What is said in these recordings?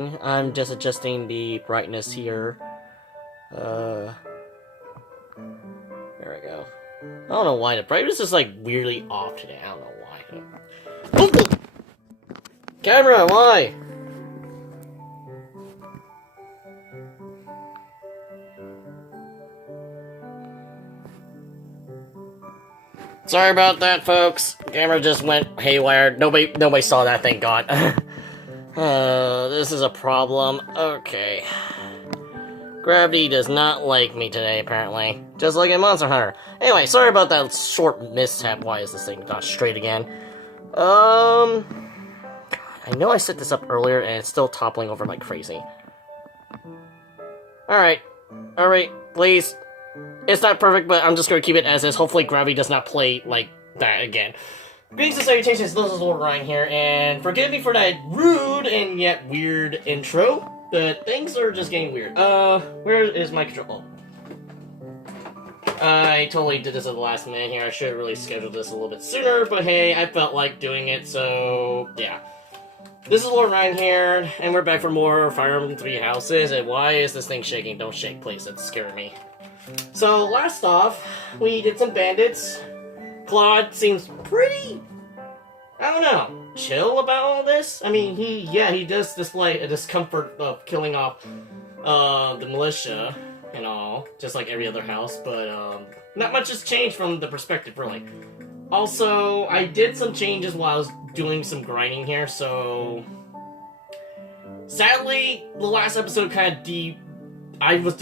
I'm just adjusting the brightness here. There we go. I don't know why the brightness is like weirdly off today. I don't know why. Oh! Camera, why? Sorry about that, folks. Camera just went haywire. Nobody saw that, thank God. This is a problem. Okay. Gravity does not like me today, apparently. Just like in Monster Hunter. Anyway, sorry about that short mishap. Why is this thing not straight again? I know I set this up earlier and it's still toppling over like crazy. Alright, please. It's not perfect, but I'm just gonna keep it as is. Hopefully gravity does not play like that again. Greetings and salutations, this is Lord Ryan here, and forgive me for that rude and yet weird intro, but things are just getting weird. Where is my control? Oh. I totally did this at the last minute here. I should have really scheduled this a little bit sooner, but hey, I felt like doing it, so yeah. This is Lord Ryan here, and we're back for more Fire Emblem 3 Houses, and why is this thing shaking? Don't shake, please, that's scaring me. So, last off, we did some bandits. Claude seems pretty, I don't know, chill about all this. I mean, he does display a discomfort of killing off the militia and all, just like every other house, but not much has changed from the perspective, really. Also, I did some changes while I was doing some grinding here, so sadly, the last episode kind of I was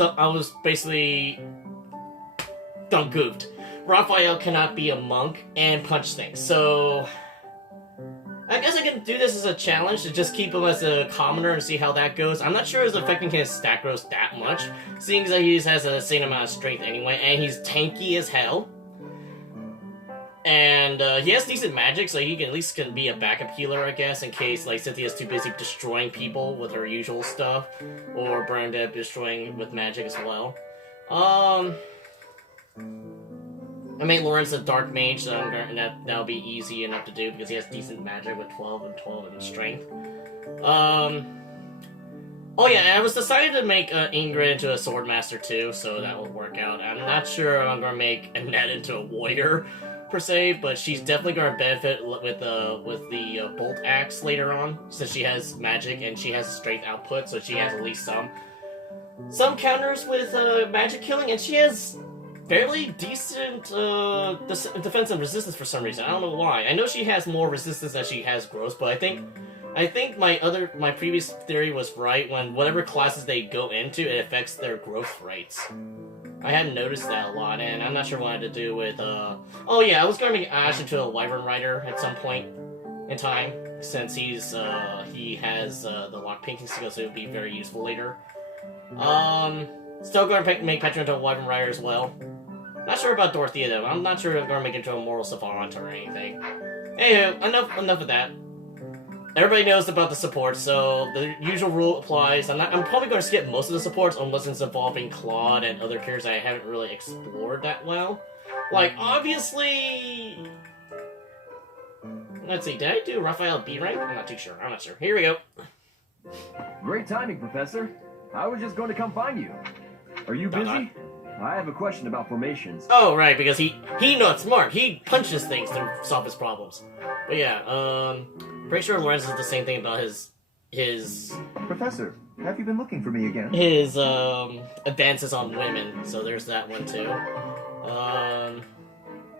basically done goofed. Raphael cannot be a monk and punch things, so I guess I can do this as a challenge to just keep him as a commoner and see how that goes. I'm not sure it's affecting his stat growth that much, seeing that he has the same amount of strength anyway, and he's tanky as hell. And he has decent magic, so he can at least be a backup healer, I guess, in case like Cynthia's too busy destroying people with her usual stuff, or Bernadette destroying with magic as well. I made Lawrence a dark mage, so that'll be easy enough to do because he has decent magic with 12 and 12 in strength. Oh yeah, I was decided to make Ingrid into a swordmaster too, so that will work out. I'm not sure I'm gonna make Annette into a warrior per se, but she's definitely gonna benefit with the bolt axe later on, since she has magic and she has strength output, so she has at least some counters with magic killing, and she has fairly decent defense and resistance for some reason. I don't know why. I know she has more resistance than she has growth, but I think my previous theory was right. When whatever classes they go into, it affects their growth rates. I hadn't noticed that a lot, and I'm not sure what I had to do with oh yeah, I was going to make Ash into a Wyvern Rider at some point in time, since he has the lock painting skill, so it would be very useful later. Still going to make Petra into a Wyvern Rider as well. Not sure about Dorothea though. I'm not sure if I'm going to make it into a Moral Savant or anything. Anywho, enough of that. Everybody knows about the supports, so the usual rule applies. I'm probably going to skip most of the supports unless it's involving Claude and other characters I haven't really explored that well. Like, obviously... Let's see, did I do Raphael B rank? I'm not sure. Here we go. Great timing, Professor. I was just going to come find you. Are you busy? I have a question about formations. Oh, right, because he not smart. He punches things to solve his problems. But yeah, pretty sure Lorenz is the same thing about his... Professor, have you been looking for me again? His, advances on women, so there's that one too. I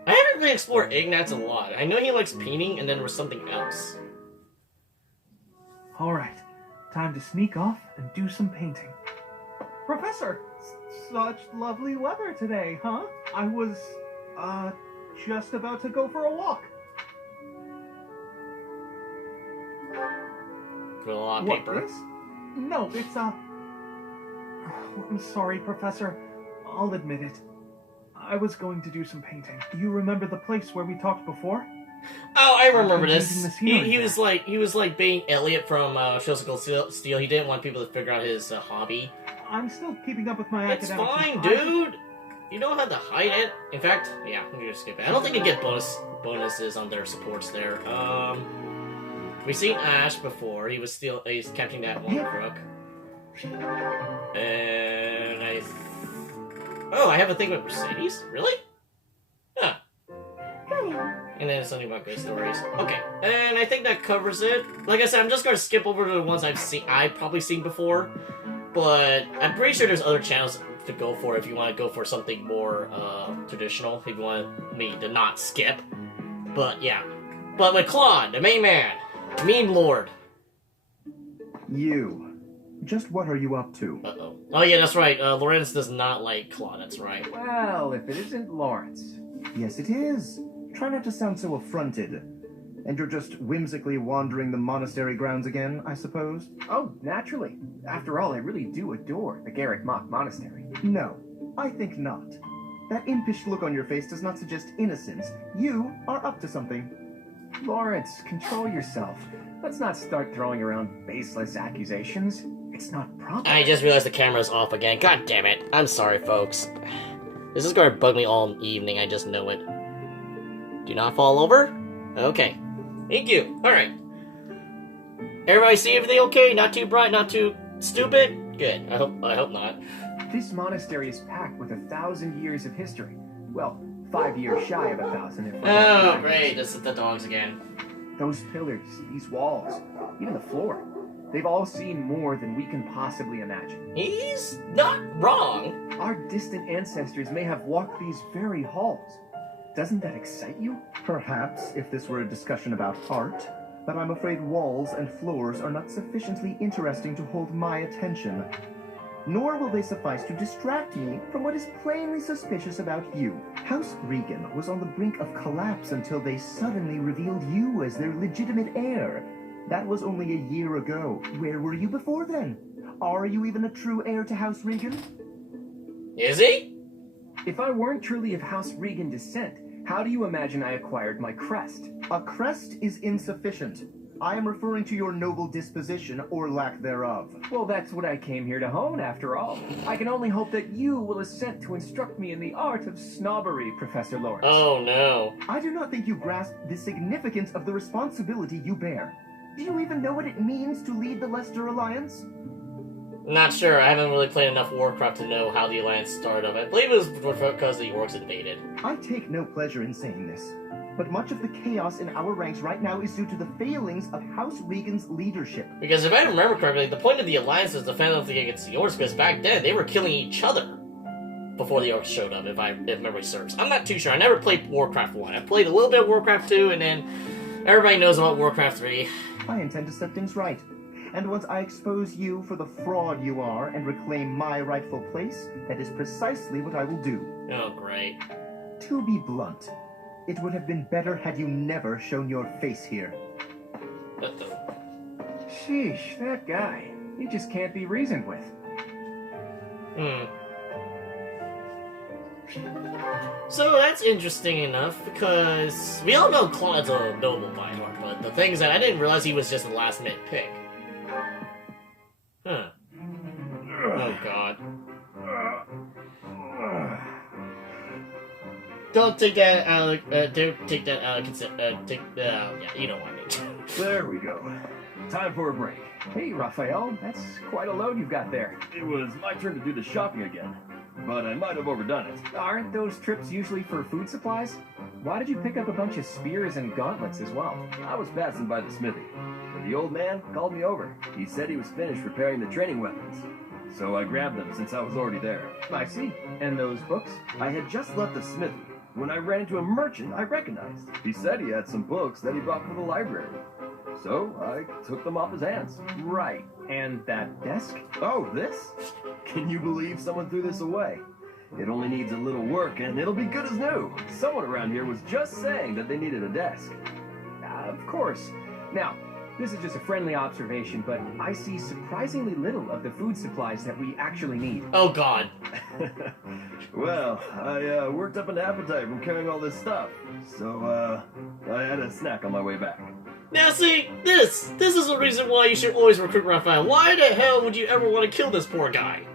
haven't really explored Ignatz a lot. I know he likes painting, and then there was something else. Alright, time to sneak off and do some painting. Professor, such lovely weather today, huh? I was, just about to go for a walk. With a lot of What, paper. this? No, it's, I'm sorry, Professor. I'll admit it. I was going to do some painting. Do you remember the place where we talked before? Oh, I remember this. He was like being Elliot from Physical Steel. He didn't want people to figure out his hobby. I'm still keeping up with my It's academics. fine, dude. You don't have to hide it. In fact, yeah, I'm gonna skip it. I don't think you get bonuses on their supports there. We've seen Ash before. He's catching that one crook. And I have a thing with Mercedes? Really? Huh. And then something about ghost stories. Okay, and I think that covers it. Like I said, I'm just gonna skip over to the ones I've probably seen before, but I'm pretty sure there's other channels to go for if you want to go for something more traditional. If you want me to not skip, but yeah. But with Claude, the main man, meme lord. You. Just what are you up to? Uh-oh. Oh yeah, that's right. Lawrence does not like Claude. That's right. Well, if it isn't Lawrence. Yes, it is. Try not to sound so affronted. And you're just whimsically wandering the monastery grounds again, I suppose? Oh, naturally. After all, I really do adore the Garrick Mock Monastery. No, I think not. That impish look on your face does not suggest innocence. You are up to something. Lawrence, control yourself. Let's not start throwing around baseless accusations. It's not proper. I just realized the camera's off again. God damn it. I'm sorry, folks. This is going to bug me all evening. I just know it. Do not fall over? Okay. Thank you. Alright. Everybody see everything okay? Not too bright, not too stupid? Good. I hope not. This monastery is packed with 1,000 years of history. Well, 5 years shy of 1,000 if we're Oh, going great. This is the dogs again. Those pillars, these walls, even the floor. They've all seen more than we can possibly imagine. He's not wrong. Our distant ancestors may have walked these very halls. Doesn't that excite you? Perhaps, if this were a discussion about art, but I'm afraid walls and floors are not sufficiently interesting to hold my attention. Nor will they suffice to distract me from what is plainly suspicious about you. House Regan was on the brink of collapse until they suddenly revealed you as their legitimate heir. That was only a year ago. Where were you before then? Are you even a true heir to House Regan? Is he? If I weren't truly of House Regan descent, how do you imagine I acquired my crest? A crest is insufficient. I am referring to your noble disposition, or lack thereof. Well, that's what I came here to hone, after all. I can only hope that you will assent to instruct me in the art of snobbery, Professor Lawrence. Oh, no. I do not think you grasp the significance of the responsibility you bear. Do you even know what it means to lead the Leicester Alliance? Not sure. I haven't really played enough Warcraft to know how the Alliance started. I believe it was because the Orcs invaded. I take no pleasure in saying this, but much of the chaos in our ranks right now is due to the failings of House Regan's leadership. Because if I remember correctly, the point of the Alliance was to defend against the Orcs, because back then they were killing each other before the Orcs showed up, if memory serves. I'm not too sure. I never played Warcraft 1. I played a little bit of Warcraft 2, and then everybody knows about Warcraft 3. I intend to set things right. And once I expose you for the fraud you are and reclaim my rightful place, that is precisely what I will do. Oh, great. To be blunt, it would have been better had you never shown your face here. Sheesh, that guy. He just can't be reasoned with. So that's interesting enough, because we all know Claude's a noble by heart, but the thing is that I didn't realize he was just a last-minute pick. Huh. Oh, God. Don't take that out of, yeah, you know what I mean. There we go. Time for a break. Hey, Raphael, that's quite a load you've got there. It was my turn to do the shopping again, but I might have overdone it. Aren't those trips usually for food supplies? Why did you pick up a bunch of spears and gauntlets as well? I was passing by the smithy, and the old man called me over. He said he was finished repairing the training weapons, so I grabbed them since I was already there. I see. And those books? I had just left the smithy when I ran into a merchant I recognized. He said he had some books that he brought from the library, so I took them off his hands. Right. And that desk? Oh, this? Can you believe someone threw this away? It only needs a little work and it'll be good as new. Someone around here was just saying that they needed a desk. Of course. Now, this is just a friendly observation, but I see surprisingly little of the food supplies that we actually need. Oh, God. Well, I worked up an appetite from carrying all this stuff, so I had a snack on my way back. Now see, this is the reason why you should always recruit Raphael. Why the hell would you ever want to kill this poor guy?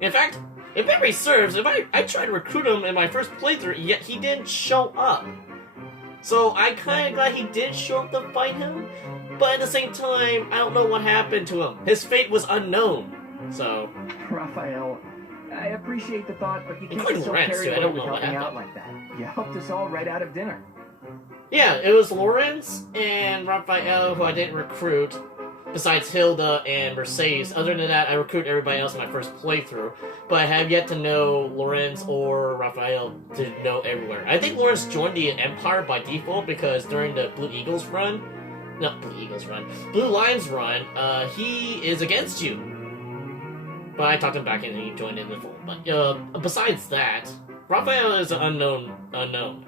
In fact, if memory serves, I tried to recruit him in my first playthrough, yet he didn't show up. So I'm kind of glad he did show up to fight him, but at the same time, I don't know what happened to him. His fate was unknown. So, Raphael, I appreciate the thought, but you can't Including be so Lorenz, carried too. I away don't with know what helping out happened. like that. You helped us all right out of dinner. yeah, it was Lorenz and Raphael who I didn't recruit, besides Hilda and Mercedes. Other than that, I recruit everybody else in my first playthrough, but I have yet to know Lorenz or Raphael to know everywhere. I think Lorenz joined the Empire by default because during the Blue Lions run, he is against you. But I talked him back in and he joined in the fold. But besides that, Raphael is an unknown.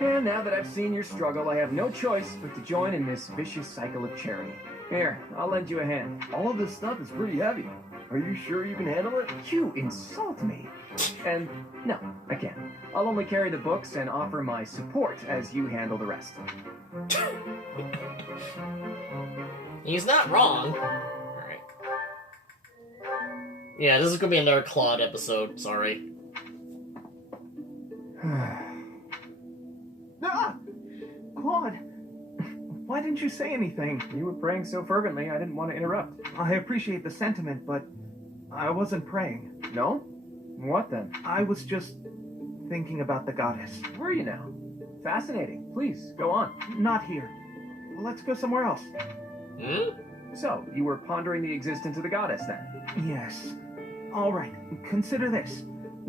And now that I've seen your struggle, I have no choice but to join in this vicious cycle of charity. Here, I'll lend you a hand. All of this stuff is pretty heavy. Are you sure you can handle it? You insult me. And no, I can't. I'll only carry the books and offer my support as you handle the rest. He's not wrong. Alright. Yeah, this is gonna be another Claude episode, sorry. Ah! Claude, why didn't you say anything? You were praying so fervently, I didn't want to interrupt. I appreciate the sentiment, but I wasn't praying. No? What then? I was just thinking about the goddess. Were you now? Fascinating. Please, go on. Not here. Let's go somewhere else. Hmm? So, you were pondering the existence of the goddess then? Yes. All right, consider this.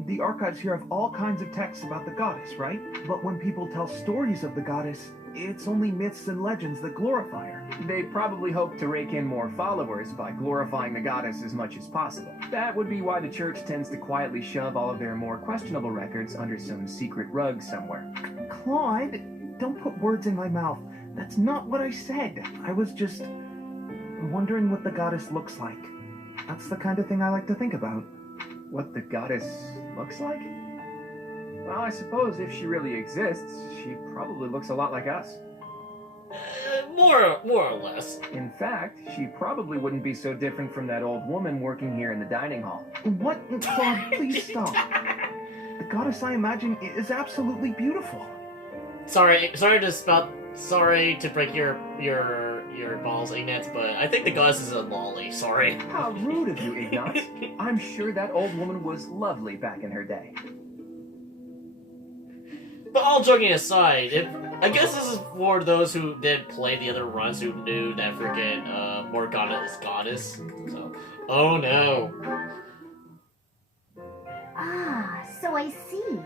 The archives here have all kinds of texts about the goddess, right? But when people tell stories of the goddess, it's only myths and legends that glorify her. They probably hope to rake in more followers by glorifying the goddess as much as possible. That would be why the church tends to quietly shove all of their more questionable records under some secret rug somewhere. Claude, don't put words in my mouth. That's not what I said. I was just wondering what the goddess looks like. That's the kind of thing I like to think about. What the goddess looks like? Well, I suppose if she really exists, she probably looks a lot like us. More or less. In fact, she probably wouldn't be so different from that old woman working here in the dining hall. What? Claude, please stop. The goddess I imagine is absolutely beautiful. Sorry to break your balls, Ignatz, but I think the goddess is a lolly. Sorry. How rude of you, Ignatz. I'm sure that old woman was lovely back in her day. But all joking aside, I guess this is for those who did play the other runs who knew that freaking Morgana is goddess. So, oh no. Ah, so I see.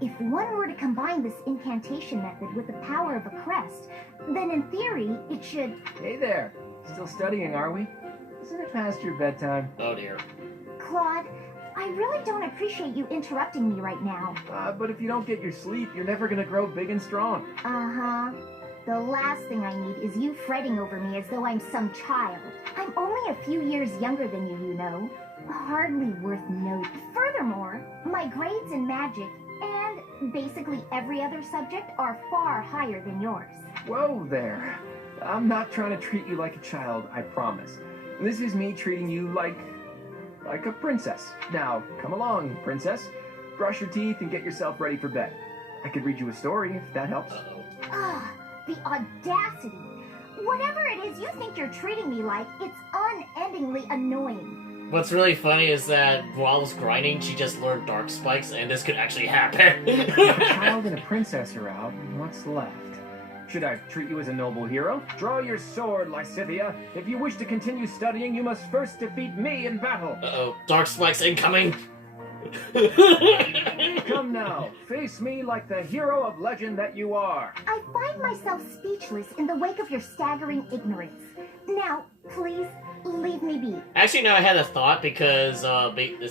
If one were to combine this incantation method with the power of a crest, then in theory, it should... Hey there. Still studying, are we? Isn't it past your bedtime? Oh dear. Claude, I really don't appreciate you interrupting me right now. But if you don't get your sleep, you're never gonna grow big and strong. Uh-huh. The last thing I need is you fretting over me as though I'm some child. I'm only a few years younger than you know. Hardly worth note. Furthermore, my grades in magic and basically every other subject are far higher than yours. Whoa there. I'm not trying to treat you like a child, I promise. This is me treating you like a princess. Now, come along, princess. Brush your teeth and get yourself ready for bed. I could read you a story if that helps. Uh-oh. Ah, the audacity. Whatever it is you think you're treating me like, it's unendingly annoying. What's really funny is that while I was grinding, she just learned dark spikes, and this could actually happen. If a child and a princess are out, what's left? Should I treat you as a noble hero? Draw your sword, Lysithea. If you wish to continue studying, you must first defeat me in battle. Uh-oh, dark spikes incoming. Come now, face me like the hero of legend that you are. I find myself speechless in the wake of your staggering ignorance. Now, please, leave me be. Actually, now I had a thought because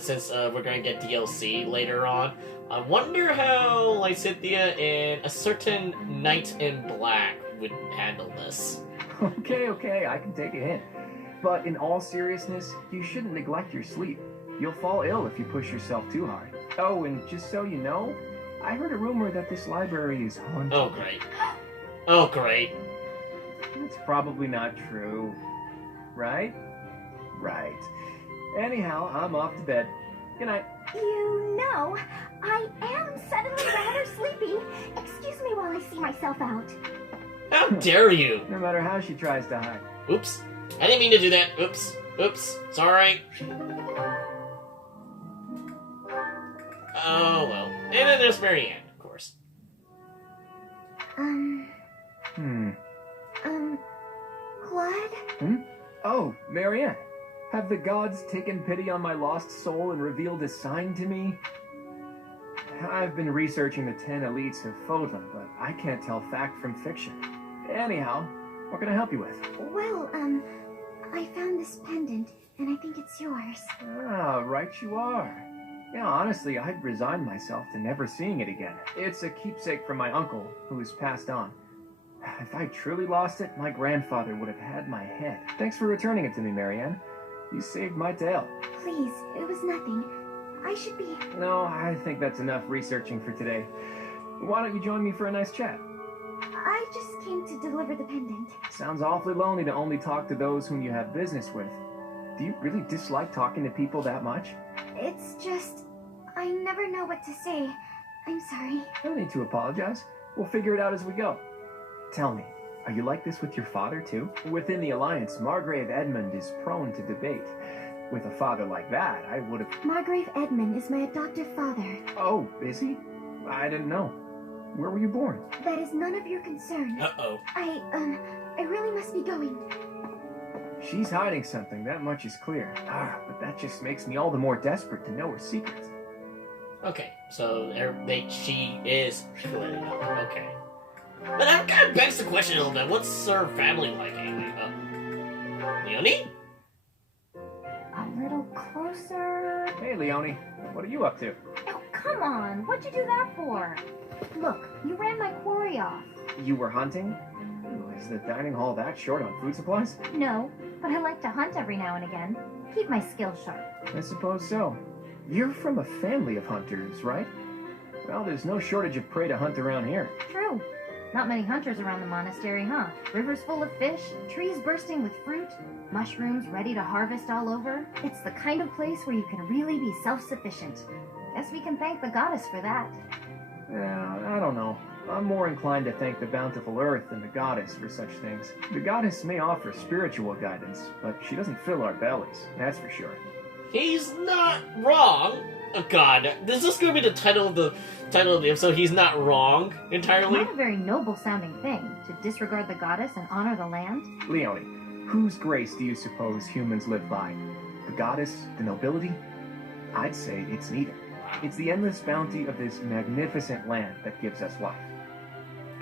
since we're going to get DLC later on, I wonder how Lysithea and a certain Knight in Black would handle this. Okay, I can take a hint. But in all seriousness, you shouldn't neglect your sleep. You'll fall ill if you push yourself too hard. Oh, and just so you know, I heard a rumor that this library is haunted. Oh, great. Oh, great. It's probably not true. Right? Right. Anyhow, I'm off to bed. Good night. You know, I am suddenly rather sleepy. Excuse me while I see myself out. How dare you? No matter how she tries to hide. Oops. I didn't mean to do that. Oops. Oops. Sorry. Oh, well. And then there's Marianne, of course. Claude? Oh, Marianne. Have the gods taken pity on my lost soul and revealed a sign to me? I've been researching the 10 elites of Fodlan, but I can't tell fact from fiction. Anyhow, what can I help you with? Well, I found this pendant, and I think it's yours. Ah, right you are. Yeah, honestly, I'd resigned myself to never seeing it again. It's a keepsake from my uncle, who's passed on. If I truly lost it, my grandfather would have had my head. Thanks for returning it to me, Marianne. You saved my tail. Please, it was nothing. I should be... No, I think that's enough researching for today. Why don't you join me for a nice chat? I just came to deliver the pendant. Sounds awfully lonely to only talk to those whom you have business with. Do you really dislike talking to people that much? It's just... I never know what to say. I'm sorry. No need to apologize. We'll figure it out as we go. Tell me, are you like this with your father, too? Within the Alliance, Margrave Edmund is prone to debate. With a father like that, I would have... Margrave Edmund is my adoptive father. Oh, is he? I didn't know. Where were you born? That is none of your concern. Uh-oh. I really must be going. She's hiding something, that much is clear. But that just makes me all the more desperate to know her secrets. Okay, so she is splitting up. Okay. But that kind of begs the question a little bit. What's her family like anyway? Leonie? A little closer. Hey, Leonie. What are you up to? Oh, come on. What'd you do that for? Look, you ran my quarry off. You were hunting? Is the dining hall that short on food supplies? No, but I like to hunt every now and again. Keep my skills sharp. I suppose so. You're from a family of hunters, right? Well, there's no shortage of prey to hunt around here. True. Not many hunters around the monastery, huh? Rivers full of fish, trees bursting with fruit, mushrooms ready to harvest all over. It's the kind of place where you can really be self-sufficient. Guess we can thank the goddess for that. Yeah, I don't know. I'm more inclined to thank the bountiful earth than the goddess for such things. The goddess may offer spiritual guidance, but she doesn't fill our bellies, that's for sure. He's not wrong. Oh god, is this going to be the title of the episode? He's not wrong entirely. Not a very noble-sounding thing to disregard the goddess and honor the land. Leonie, whose grace do you suppose humans live by? The goddess, the nobility? I'd say it's neither. It's the endless bounty of this magnificent land that gives us life.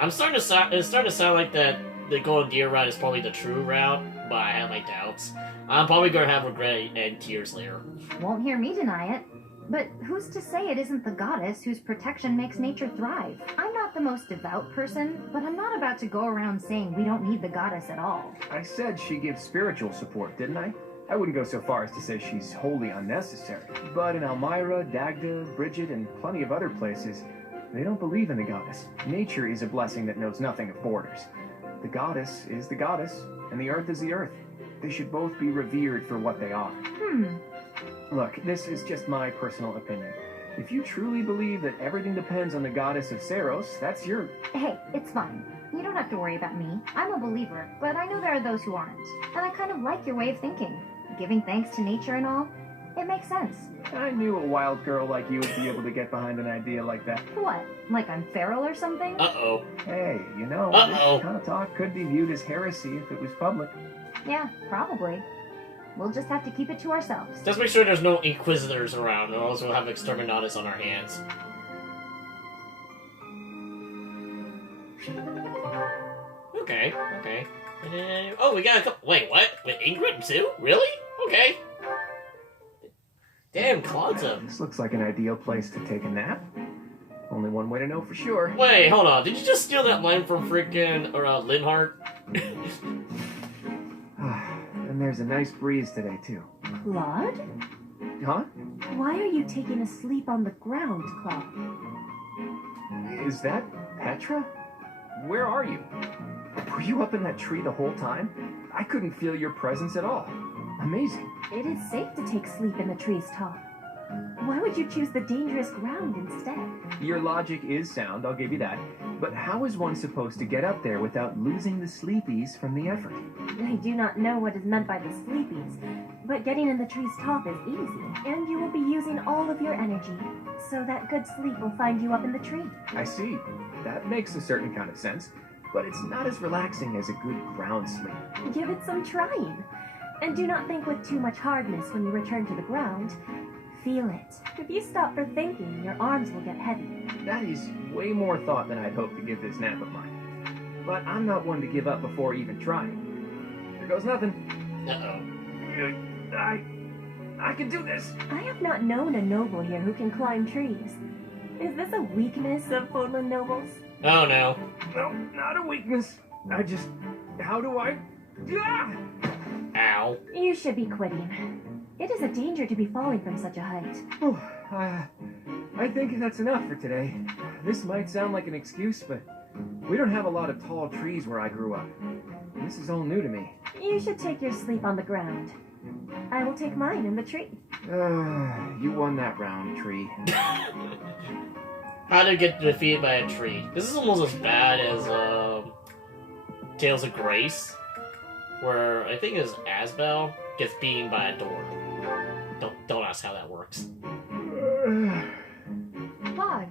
It's starting to sound like that the Golden Deer route is probably the true route, but I have my doubts. I'm probably going to have regret and tears later. Won't hear me deny it. But who's to say it isn't the goddess whose protection makes nature thrive? I'm not the most devout person, but I'm not about to go around saying we don't need the goddess at all. I said she gives spiritual support, didn't I? I wouldn't go so far as to say she's wholly unnecessary. But in Elmira, Dagda, Bridget, and plenty of other places, they don't believe in the goddess. Nature is a blessing that knows nothing of borders. The goddess is the goddess, and the earth is the earth. They should both be revered for what they are. Look, this is just my personal opinion. If you truly believe that everything depends on the goddess of Saros, that's your... Hey, it's fine. You don't have to worry about me. I'm a believer, but I know there are those who aren't. And I kind of like your way of thinking. Giving thanks to nature and all. It makes sense. I knew a wild girl like you would be able to get behind an idea like that. What? Like I'm feral or something? Uh-oh. Hey, you know, Uh-oh. this kind of talk could be viewed as heresy if it was public. Yeah, probably. We'll just have to keep it to ourselves. Just make sure there's no Inquisitors around, or else we'll have Exterminatus on our hands. Okay. Oh, we got a couple... Wait, what? With Ingrid, too? Really? Okay. Damn, Claude's up. This looks like an ideal place to take a nap. Only one way to know for sure. Wait, hold on. Did you just steal that line from freaking Linhart? And there's a nice breeze today, too. Claude? Huh? Why are you taking a sleep on the ground, Claude? Is that Petra? Where are you? Were you up in that tree the whole time? I couldn't feel your presence at all. Amazing. It is safe to take sleep in the tree's top. Why would you choose the dangerous ground instead? Your logic is sound, I'll give you that. But how is one supposed to get up there without losing the sleepies from the effort? I do not know what is meant by the sleepies, but getting in the tree's top is easy, and you will be using all of your energy, so that good sleep will find you up in the tree. I see. That makes a certain kind of sense, but it's not as relaxing as a good ground sleep. Give it some trying, and do not think with too much hardness when you return to the ground. Feel it. If you stop for thinking, your arms will get heavy. That is way more thought than I'd hoped to give this nap of mine. But I'm not one to give up before even trying. There goes nothing. Uh-oh. I can do this. I have not known a noble here who can climb trees. Is this a weakness of Fordland nobles? Oh no. No, not a weakness. How do I... Ah! Ow. You should be quitting. It is a danger to be falling from such a height. Oh, I think that's enough for today. This might sound like an excuse, but we don't have a lot of tall trees where I grew up. This is all new to me. You should take your sleep on the ground. I will take mine in the tree. You won that round, tree. How to get defeated by a tree. This is almost as bad as Tales of Grace, where I think it's Asbel gets beaten by a door. Don't ask how that works. Claude,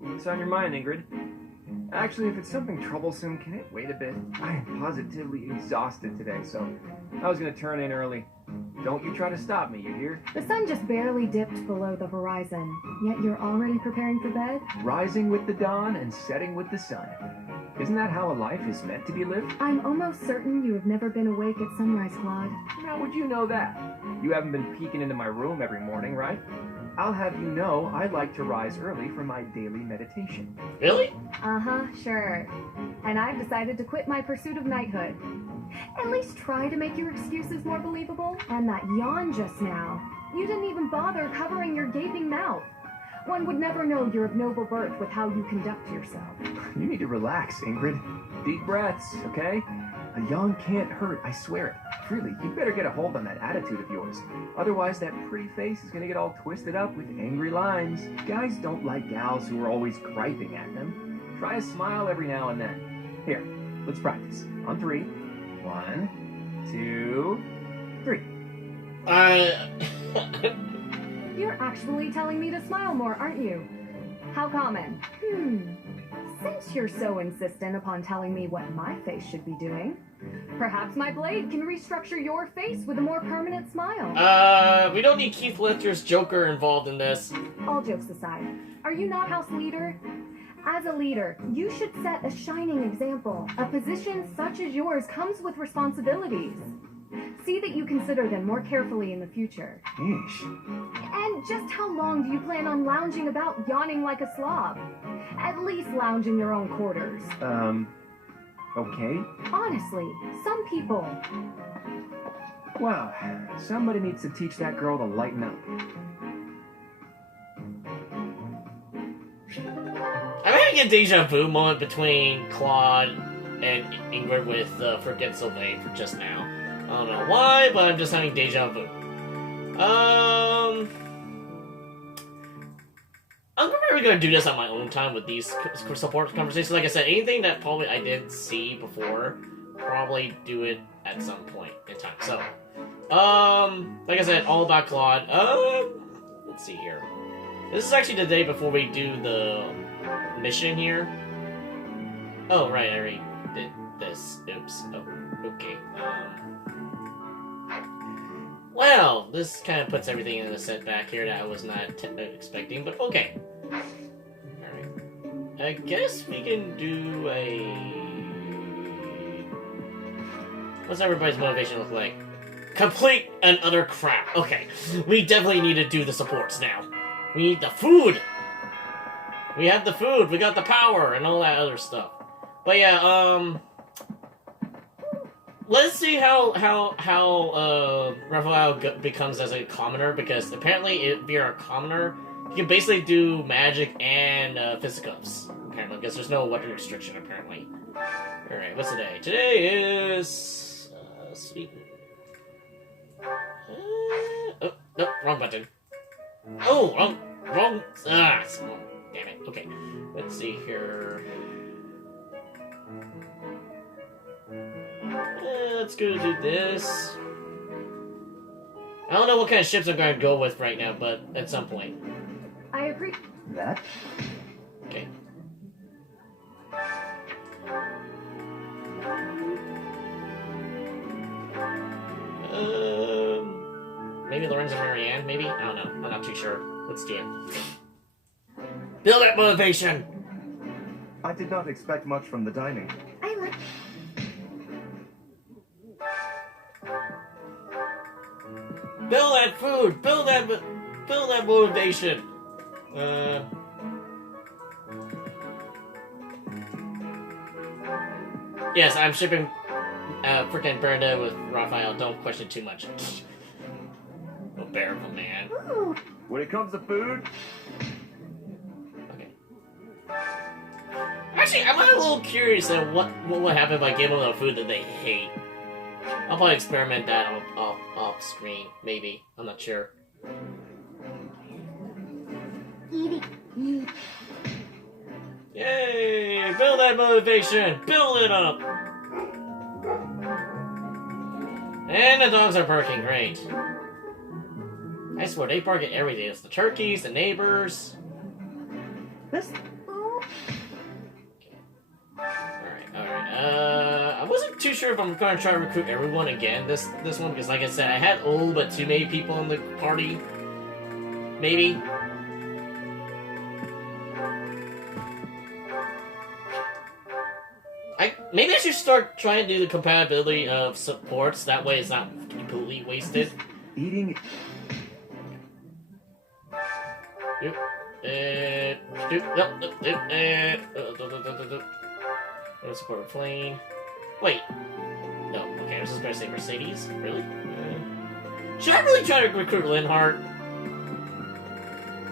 What's on your mind, Ingrid? Actually, if it's something troublesome, can it wait a bit? I am positively exhausted today, so I was gonna turn in early. Don't you try to stop me, you hear? The sun just barely dipped below the horizon, yet you're already preparing for bed? Rising with the dawn and setting with the sun. Isn't that how a life is meant to be lived? I'm almost certain you have never been awake at sunrise, Claude. How would you know that? You haven't been peeking into my room every morning, right? I'll have you know I like to rise early for my daily meditation. Really? Uh-huh, sure. And I've decided to quit my pursuit of knighthood. At least try to make your excuses more believable. And that yawn just now. You didn't even bother covering your gaping mouth. One would never know you're of noble birth with how you conduct yourself. You need to relax, Ingrid. Deep breaths, okay? A yawn can't hurt, I swear it. Really, you better get a hold on that attitude of yours. Otherwise, that pretty face is gonna get all twisted up with angry lines. Guys don't like gals who are always griping at them. Try a smile every now and then. Here, let's practice. On 3. 1, 2, 3. You're actually telling me to smile more, aren't you? How common? Since you're so insistent upon telling me what my face should be doing, perhaps my blade can restructure your face with a more permanent smile. We don't need Keith Ledger's Joker involved in this. All jokes aside, are you not house leader? As a leader, you should set a shining example. A position such as yours comes with responsibilities. See that you consider them more carefully in the future. Ish. And just how long do you plan on lounging about yawning like a slob? At least lounge in your own quarters. Okay. Honestly, some people... Wow, somebody needs to teach that girl to lighten up. I'm having a deja vu moment between Claude and Ingrid with frickin' Sylvain for just now. I don't know why, but I'm just having deja vu. I'm probably gonna do this on my own time with these support conversations. Like I said, anything that probably I didn't see before, probably do it at some point in time. So, like I said, all about Claude. Let's see here. This is actually the day before we do the mission here. Oh, right, I already did this. Oops. Oh, okay. Well, this kind of puts everything in a setback here that I was not expecting, but okay. Alright. I guess we can do a... What's everybody's motivation look like? Complete and utter crap. Okay, we definitely need to do the supports now. We need the food! We have the food, we got the power, and all that other stuff. But yeah, let's see how Raphael becomes as a commoner, because apparently if you're a commoner, you can basically do magic and fisticuffs, apparently, because there's no weapon restriction, apparently. Alright, what's today? Today is... sweet... oh, no. wrong button. Oh, wrong. Damn it. Okay, let's see here. Let's go do this. I don't know what kind of ships I'm going to go with right now, but at some point. I agree. That? Okay. Maybe Lorenzo and Marianne, maybe? I don't know. I'm not too sure. Let's do it. Build that motivation! I did not expect much from the dining. I like. Build that food! Build that motivation! Yes, I'm shipping freaking Brenda with Raphael. Don't question too much. No bearable, man. Ooh. When it comes to food, Okay. Actually, I'm a little curious at what would happen if I gave them a food that they hate. I'll probably experiment that off screen, maybe. I'm not sure. Eating. Yay! Build that motivation! Build it up! And the dogs are barking, great. I swear, they bark at everything. It's the turkeys, the neighbors. This Alright. I wasn't too sure if I'm gonna try to recruit everyone again this one, because like I said, I had all but too many people in the party. Maybe. Maybe I should start trying to do the compatibility of supports, that way it's not completely wasted. eating. Support plane. Wait. No, okay, I was just going to say Mercedes? Really? Should I really try to recruit Linhart?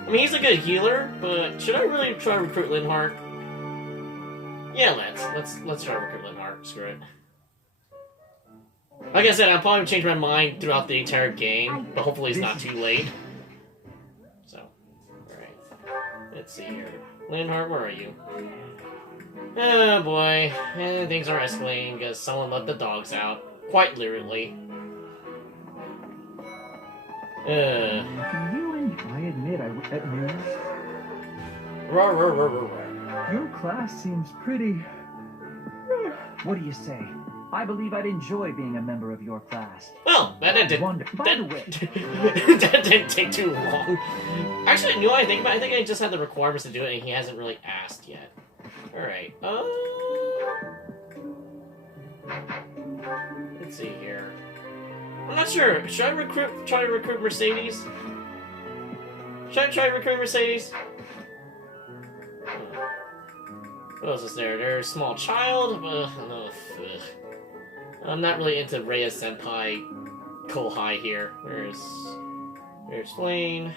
I mean, he's a good healer, but should I really try to recruit Linhart? Yeah, let's try to recruit Linhart. Screw it. Like I said, I'll probably change my mind throughout the entire game, but hopefully it's not too late. So, alright. Let's see here. Linhart, where are you? Oh boy, things are escalating because someone let the dogs out. Quite literally. You and I admit I at news. Roar, roar, roar, roar, roar. Your class seems pretty. What do you say? I believe I'd enjoy being a member of your class. Well, that didn't. Wonderful. By the way, that didn't take too long. Actually, you know what I think about? I think I just had the requirements to do it, and he hasn't really asked yet. All right. Let's see here. I'm not sure. Should I try to recruit Mercedes? Should I try to recruit Mercedes? What else is there? There's Small Child. No, I'm not really into Rhea Senpai Kohai here. There's Flame.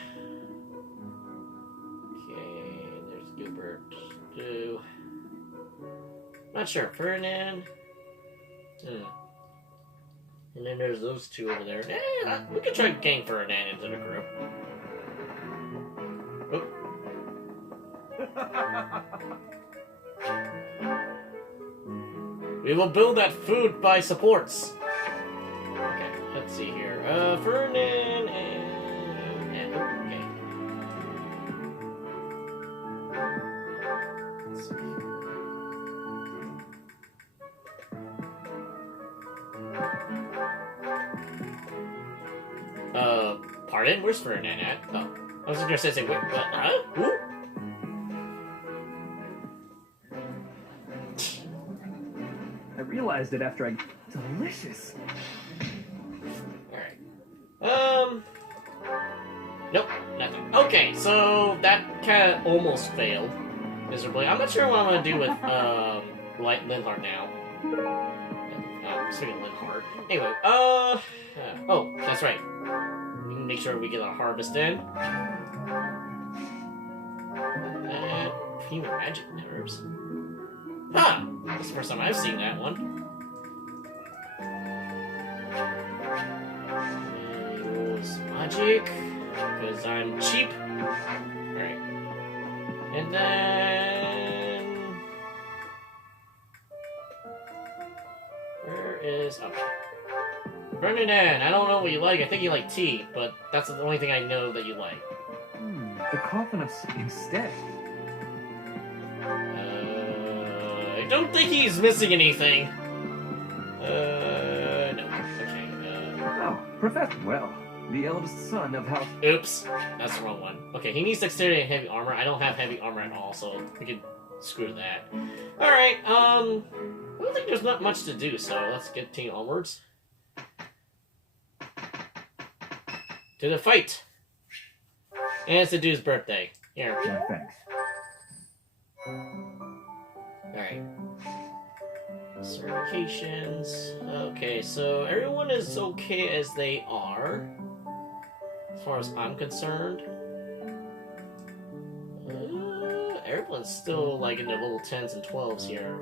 Okay, there's Gilbert. Not sure. Ferdinand. And then there's those two over there. We could try getting Ferdinand into the group. We will build that food by supports. Okay, let's see here. Ferdinand and okay. Let's see. Pardon? Where's Ferdinand at? Oh, I was just gonna say, wait, what? Huh? Who? I realized it after I... Delicious. Alright. Nope, nothing. Okay, so that kind of almost failed miserably. I'm not sure what I'm gonna do with, Linhart now. Speaking of Linhart. Anyway, oh, that's right. We can make sure we get our harvest in. Human magic nerves. Huh! That's the first time I've seen that one. Magic. because I'm cheap. Alright. And then... Where is... Oh. Ferdinand, I don't know what you like. I think you like tea, but that's the only thing I know that you like. The coffin of instead. I don't think he's missing anything. No. Okay, Oh, Professor. Well, the eldest son of House. Oops. That's the wrong one. Okay, he needs dexterity and heavy armor. I don't have heavy armor at all, so we can screw that. Alright, I don't think there's not much to do, so let's continue onwards. To the fight! And it's the dude's birthday. Here. Yeah, thanks. Alright. Certifications. Okay, so everyone is okay as they are. As far as I'm concerned. Everyone's still like in the little 10s and 12s here.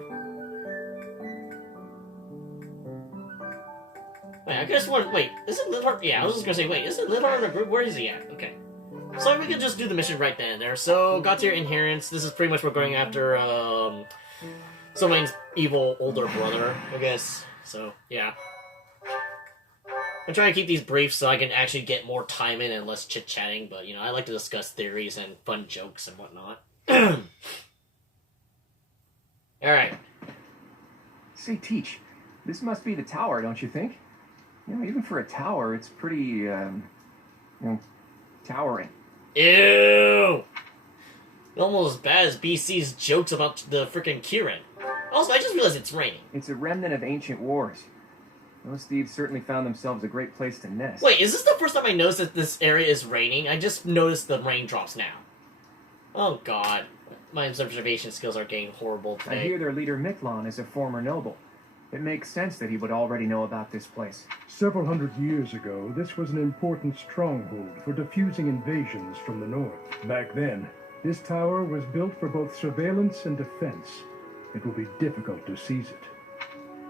Wait, I guess what? Wait, isn't Lidhart? Yeah, I was just gonna say, wait, isn't Lidhart in the group? Where is he at? Okay. So we can just do the mission right then and there. So, got to your inherents. This is pretty much we're going after, someone's evil older brother, I guess. So, yeah. I'm trying to keep these brief so I can actually get more time in and less chit-chatting, but, you know, I like to discuss theories and fun jokes and whatnot. Alright. Say, Teach, this must be the tower, don't you think? You know, even for a tower, it's pretty, you know, towering. Ew! Almost as bad as BC's jokes about the freaking Kirin. Also, I just realized it's raining. It's a remnant of ancient wars. Those thieves certainly found themselves a great place to nest. Wait, is this the first time I noticed that this area is raining? I just noticed the raindrops now. Oh god. My observation skills are getting horrible today. I hear their leader Miklon is a former noble. It makes sense that he would already know about this place. Several hundred years ago, this was an important stronghold for diffusing invasions from the north. Back then, this tower was built for both surveillance and defense. It will be difficult to seize it.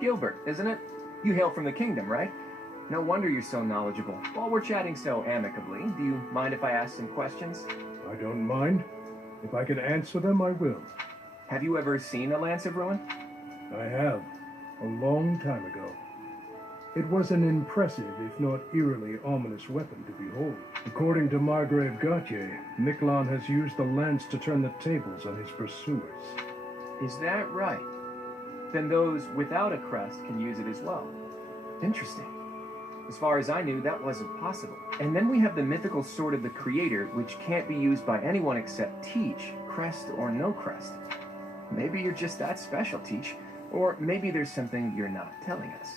Gilbert, isn't it? You hail from the kingdom, right? No wonder you're so knowledgeable. While we're chatting so amicably, do you mind if I ask some questions? I don't mind. If I can answer them, I will. Have you ever seen a Lance of Ruin? I have. A long time ago. It was an impressive, if not eerily ominous weapon to behold. According to Margrave Gautier, Miklon has used the lance to turn the tables on his pursuers. Is that right? Then those without a crest can use it as well. Interesting. As far as I knew, that wasn't possible. And then we have the mythical Sword of the Creator, which can't be used by anyone except Teach, crest or no crest. Maybe you're just that special, Teach. Or maybe there's something you're not telling us.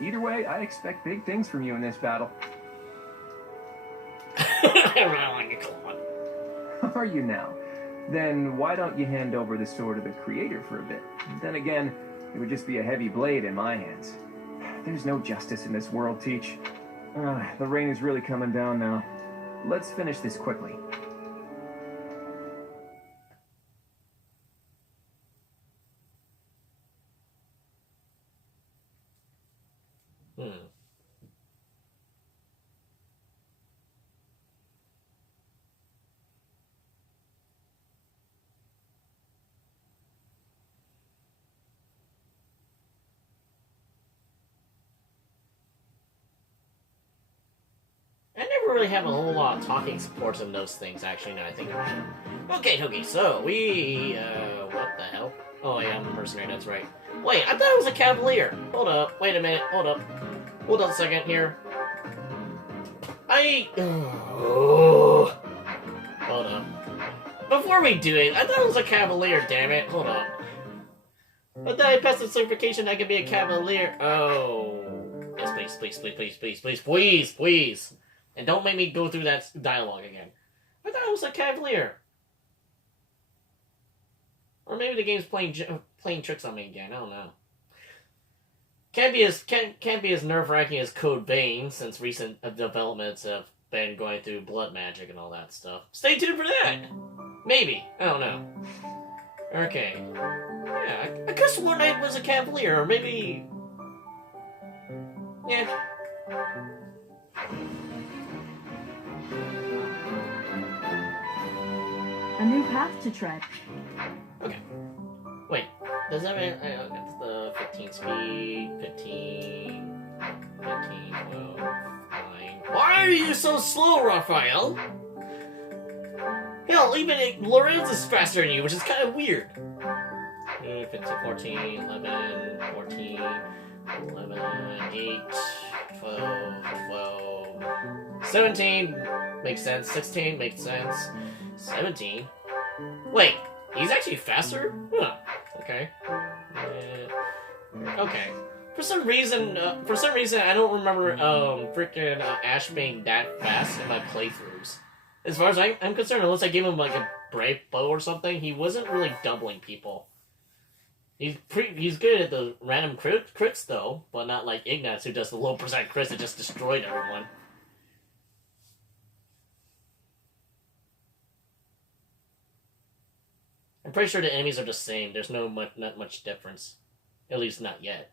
Either way, I expect big things from you in this battle. I like a Claude. Are you now? Then why don't you hand over the Sword of the Creator for a bit? Then again, it would just be a heavy blade in my hands. There's no justice in this world, Teach. The rain is really coming down now. Let's finish this quickly. I never really have a whole lot of talking supports in those things, actually, now I think about it. Okay, so we, what the hell? Oh yeah, I'm a mercenary, that's right. Wait, I thought it was a cavalier! Hold up, wait a minute, hold up. Hold on a second here. Hold up. Before we do it, I thought it was a cavalier, damn it. Hold up. But then I passed the certification I could be a cavalier. Oh. Yes, please. And don't make me go through that dialogue again. I thought it was a cavalier. Or maybe the game's playing tricks on me again. I don't know. Can't be as nerve-wracking as Code Vein, since recent developments have been going through blood magic and all that stuff. Stay tuned for that! Maybe. I don't know. Okay. Yeah, I could have sworn I was a cavalier, or maybe... Yeah. A new path to tread. Okay. Wait. Does that mean it's the 15 speed, 15, 12, 9. Why are you so slow, Raphael? Hell, even Lorenz is faster than you, which is kind of weird. 15, 14, 11, 14, 11, 8, 12, 12, 17. Makes sense. 16 makes sense. 17? Wait, he's actually faster? Huh. Okay. Okay. For some reason, I don't remember, freaking Ash being that fast in my playthroughs. As far as I'm concerned, unless I gave him, like, a brave bow or something, he wasn't really doubling people. He's good at the random crits, though, but not like Ignatz, who does the low percent crits that just destroyed everyone. I'm pretty sure the enemies are the same. There's not much difference. At least not yet.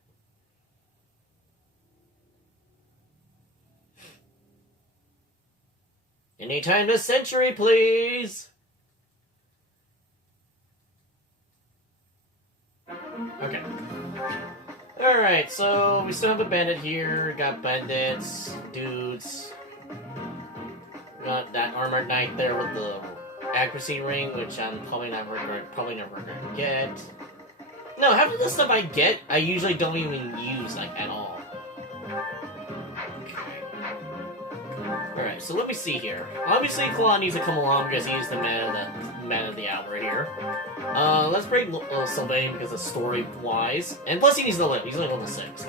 Anytime this century, please! Okay. Alright, so we still have a bandit here. Got bandits, dudes. Got that armored knight there with the accuracy ring, which I'm probably never gonna get. No, half of the stuff I get, I usually don't even use, like, at all. Alright, so let me see here. Obviously, Claude needs to come along because he's the man of the hour here. Let's bring Sylvain because of story-wise. And plus he needs to live. He's only level 6.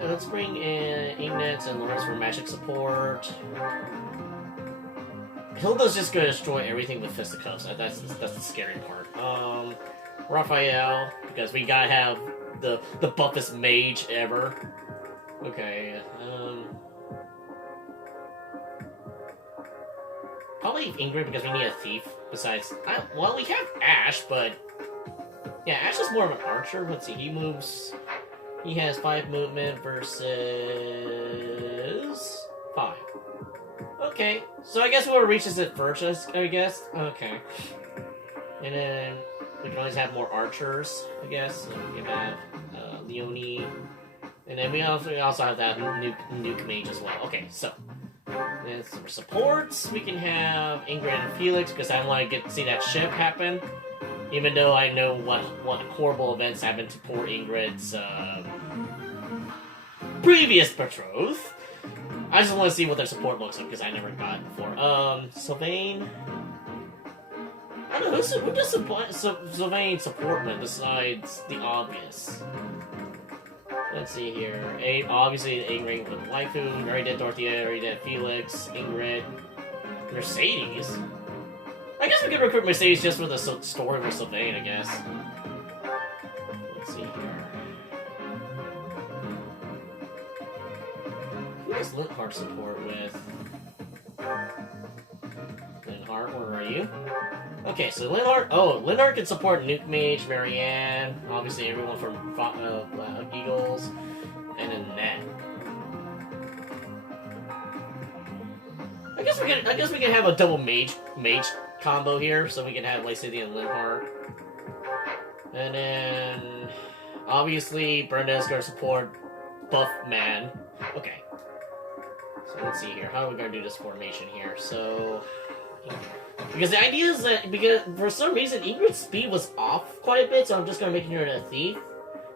Let's bring in Ignatz and Lorenz for magic support. Hilda's just gonna destroy everything with Fisticuffs. That's the scary part. Raphael, because we gotta have the buffest mage ever. Okay, probably Ingrid because we need a thief. Besides, well, we have Ash, but yeah, Ash is more of an archer. Let's see, he has 5 movement versus 5. Okay, so I guess whoever reaches it first, I guess. Okay, and then we can always have more archers, I guess. So we can have Leonie. And then we also have that nuke mage as well. Okay, so then for supports, we can have Ingrid and Felix because I want to see that ship happen. Even though I know what horrible events happened to poor Ingrid's previous betrothed, I just want to see what their support looks like because I never got it before. Sylvain. I don't know who does Sylvain support with besides the obvious. Let's see here. Obviously, Ingrid with Waifu. We already did Dorothea, already did Felix, Ingrid, Mercedes. I guess we could recruit Mercedes just for the story with Sylvain, I guess. Let's see here. Who does Linhardt support with? Linhardt, where are you? Okay, so Linhardt can support Nuke Mage, Marianne, obviously everyone from Eagles, and then Nat. I guess we can have a double mage combo here, so we can have Lacey and Linhardt. And then obviously Brenda's gonna support Buff Man. Okay. So let's see here. How are we gonna do this formation here? So because the idea is that because for some reason Ingrid's speed was off quite a bit, so I'm just gonna make her a thief.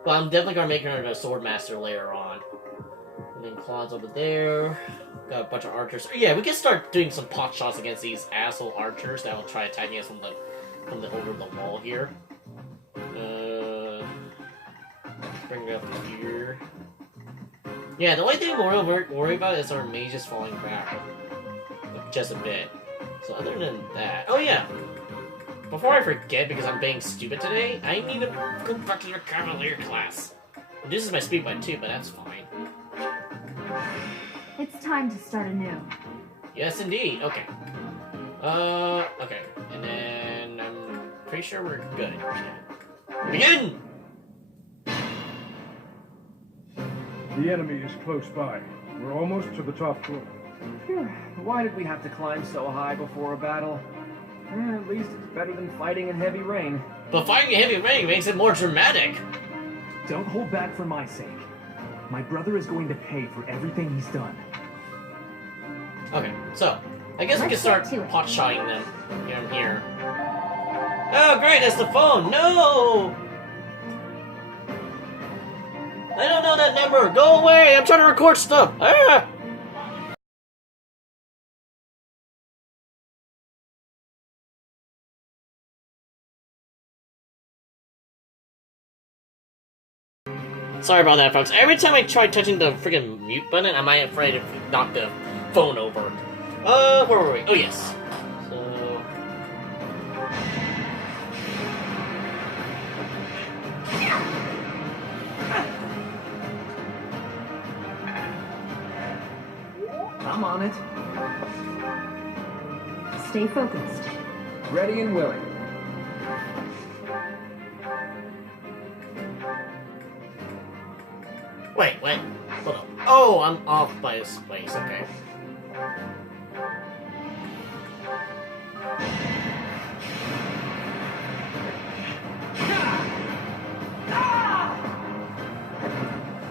But I'm definitely gonna make her a swordmaster later on. And then Claude's over there. Got a bunch of archers. Yeah, we can start doing some pot shots against these asshole archers that will try attacking us from the over the wall here. Let's bring it up here. Yeah, the only thing we're worried about is our mages falling back. Just a bit. So other than that... Oh yeah! Before I forget, because I'm being stupid today, I need to go back to your Cavalier class. This is my speed by 2, but that's fine. It's time to start anew. Yes, indeed. Okay. Okay. And then I'm pretty sure we're good. Begin! The enemy is close by. We're almost to the top floor. Phew, why did we have to climb so high before a battle? At least it's better than fighting in heavy rain. But fighting in heavy rain makes it more dramatic. Don't hold back for my sake. My brother is going to pay for everything he's done. Okay, so I guess we can Let's start get to it. pot-shotting them here. Oh, great, that's the phone. No! I don't know that number. Go away. I'm trying to record stuff. Ah! Sorry about that, folks. Every time I try touching the freaking mute button, I'm afraid to knock the phone over. Where were we? Oh, yes. So... I'm on it. Stay focused. Ready and willing. Wait, what? Hold up. Oh, I'm off by a space, okay.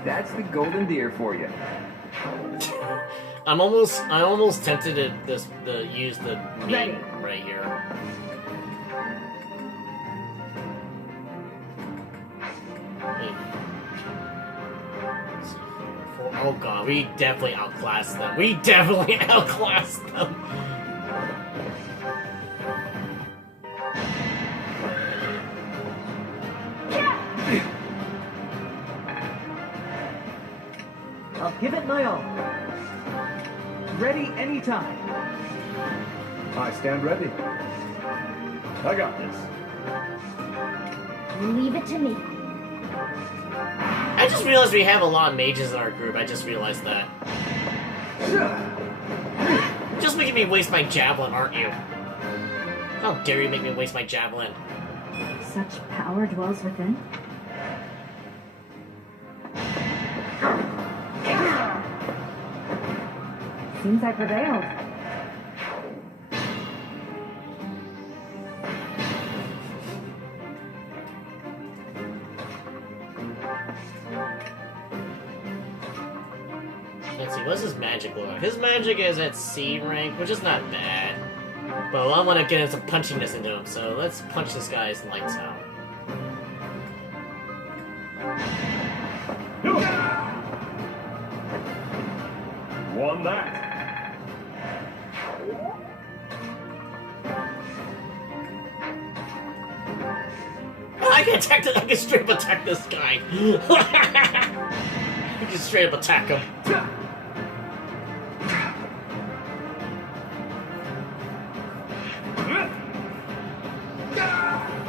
That's the golden deer for you. I'm almost tempted to use the Ready. meme right here. Oh god, we definitely outclassed them. We definitely outclassed them. I'll give it my all. Ready anytime. I stand ready. I got this. Leave it to me. I just realized we have a lot of mages in our group. I just realized that. Just making me waste my javelin, aren't you? How dare you make me waste my javelin? Such power dwells within. Seems I prevailed. Let's see, what's his magic look like? His magic is at C rank, which is not bad. But I want to get some punchiness into him, so let's punch this guy's lights out. Won that. I can attack I can straight up attack this guy. I can straight up attack him.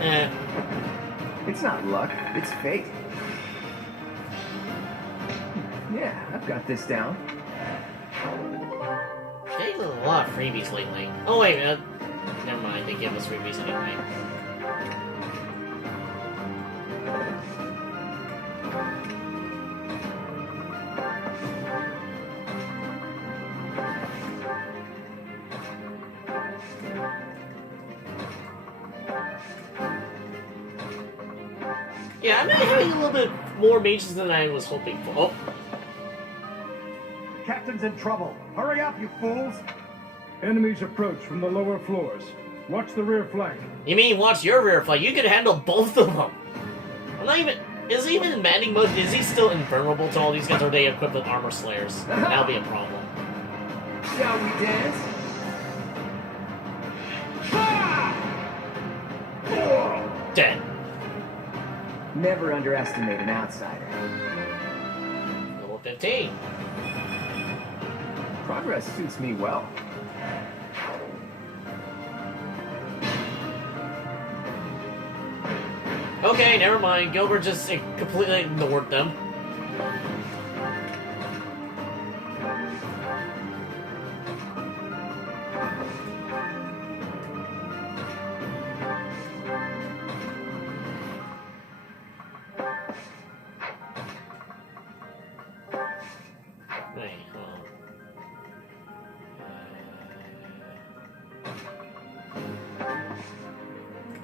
Eh. It's not luck, it's fate. Yeah, I've got this down. Getting a lot of freebies lately. Oh wait, never mind. They give us freebies anyway. Yeah, I'm having a little bit more mages than I was hoping for. Oh. Captain's in trouble. Hurry up, you fools! Enemies approach from the lower floors. Watch the rear flank. You mean watch your rear flank? You can handle both of them. I'm not even... Is he even in Manning mode? Is he still invulnerable to all these guys, or are they equipped with armor slayers? That'll be a problem. Shall we dance? Dead. Never underestimate an outsider. Level 15. Progress suits me well. Okay, never mind. Gilbert just completely ignored them.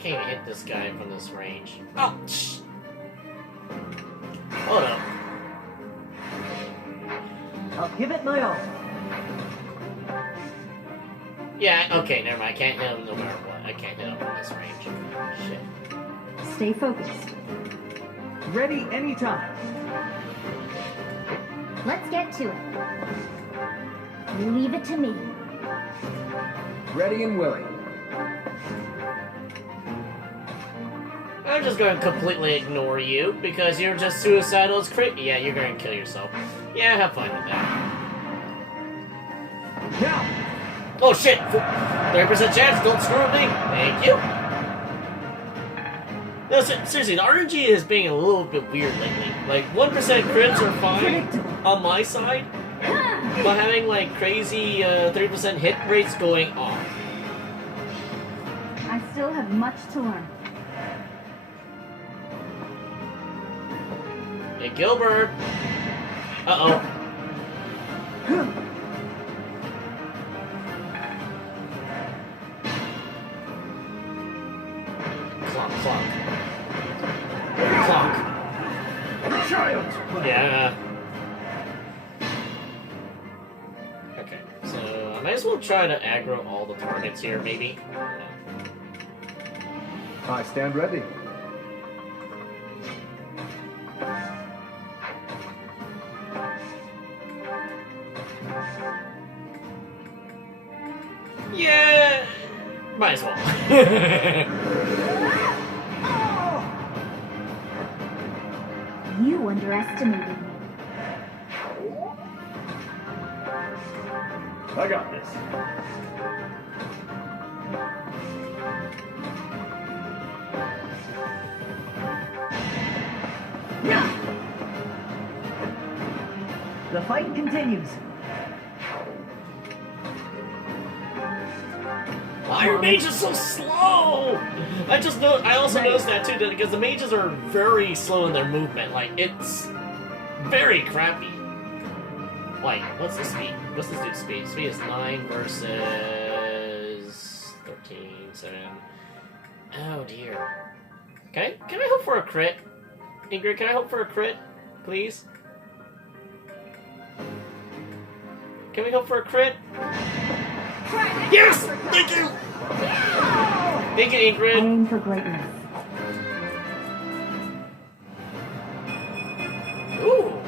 can't even hit this guy from this range. Oh, shh. Hold up. I'll give it my all. Yeah, okay, never mind. I can't hit him no matter what. I can't hit him from this range. Shit. Stay focused. Ready anytime. Let's get to it. Leave it to me. Ready and willing. I'm just going to completely ignore you because you're just suicidal as crazy. Yeah, you're going to kill yourself. Yeah, have fun with that. Now! Oh shit! 30% chance, don't screw with me! Thank you! No, seriously, the RNG is being a little bit weird lately. Like, 1% crits are fine on my side, but having, like, crazy 30% hit rates going off. I still have much to learn. Hey, Gilbert! Uh-oh. Clock. Child! Yeah. Okay, so I might as well try to aggro all the targets here, maybe. I stand ready. Yeah, might as well. You underestimated me. I got this. The fight continues. Fire mage is so slow! I also noticed that too, because the mages are very slow in their movement. Like, it's very crappy. Like, what's the speed? What's this dude's speed? Speed is 9 versus 13, 7. Oh dear. Can I hope for a crit? Ingrid, can I hope for a crit? Please? Can we hope for a crit? Yes! Thank you! Thank you, Ingrid. Aim for greatness. Ooh!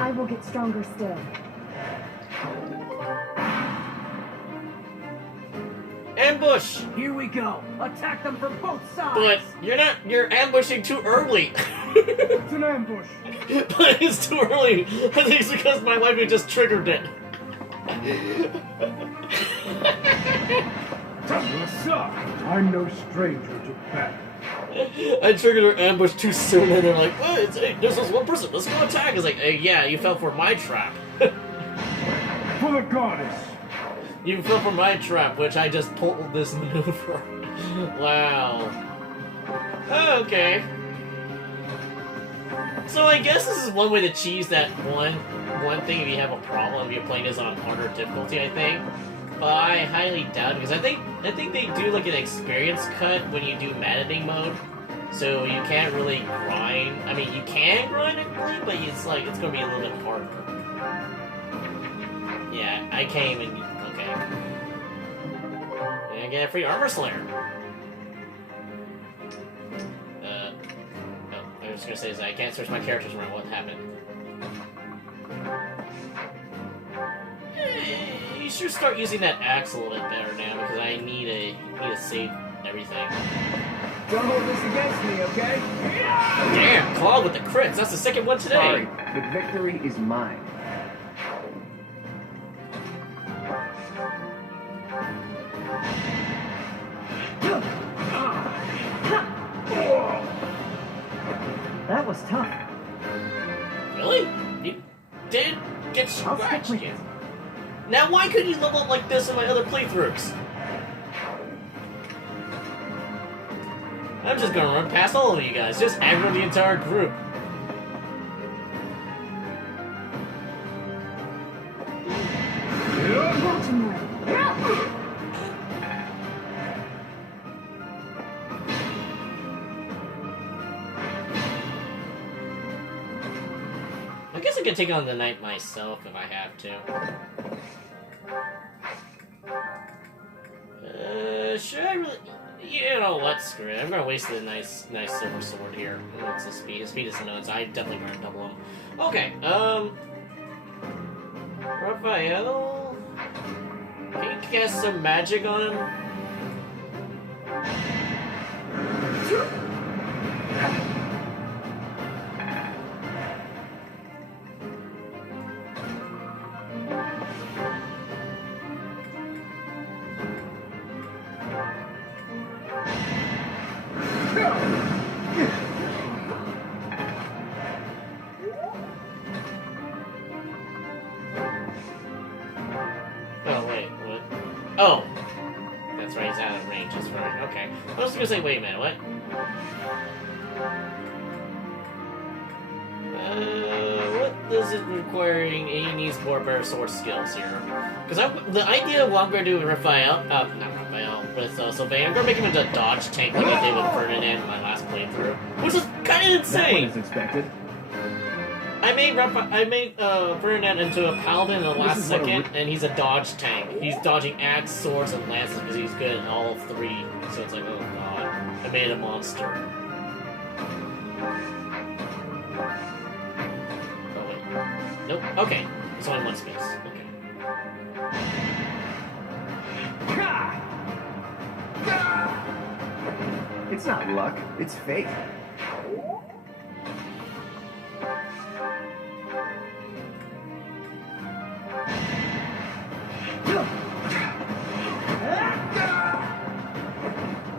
I will get stronger still. Ambush! Here we go. Attack them from both sides. But you're ambushing too early. It's an ambush! But it's too early. I think it's because my wife just triggered it. What's up? I'm no stranger to battle. I triggered her ambush too soon, and they're like, oh, there's this one person, let's go attack. It's like, hey, yeah, you fell for my trap. For the goddess! You fell for my trap, which I just pulled this maneuver. Wow. Okay. So I guess this is one way to cheese that one thing if you have a problem if you're playing this on harder difficulty, I think. But I highly doubt it, because I think they do like an experience cut when you do maddening mode. So you can't really grind. I mean, you can grind it, really, but it's gonna be a little bit harder. Yeah, I can't even. Okay. And I get a free armor slayer. Oh, I was gonna say is I can't search my characters around what happened. You should start using that axe a little bit better now because I need to save everything. Don't hold this against me, okay? Damn, Claude with the crits. That's the second one today. Sorry, the victory is mine. That was tough. Really? You did get I'll scratched stick with you. it. Now why couldn't you level up like this in my other playthroughs? I'm just gonna run past all of you guys. Just aggro the entire group. guess I could take on the knight myself if I have to. Should I really? You know what? Screw it. I'm gonna waste the nice silver sword here. What's the speed? The speed is nuts. I definitely gonna double him. Okay. Raphael, can you cast some magic on him? Oh, that's right, he's out of range, that's right, okay. I was gonna say, wait a minute, what? What is it requiring? He needs more better sword skills here. Because the idea of what I'm gonna do with Raphael, not Raphael, with Sylvain, I'm gonna make him into a dodge tank like I did with Ferdinand in my last playthrough. Which is kinda insane! That was expected. I made Ferdinand into a paladin in the last second, and he's a dodge tank. He's dodging axe, swords, and lances because he's good at all three. So it's like, oh god, I made a monster. Oh wait, nope. Okay, there's only one space. Okay. It's not luck, it's fate.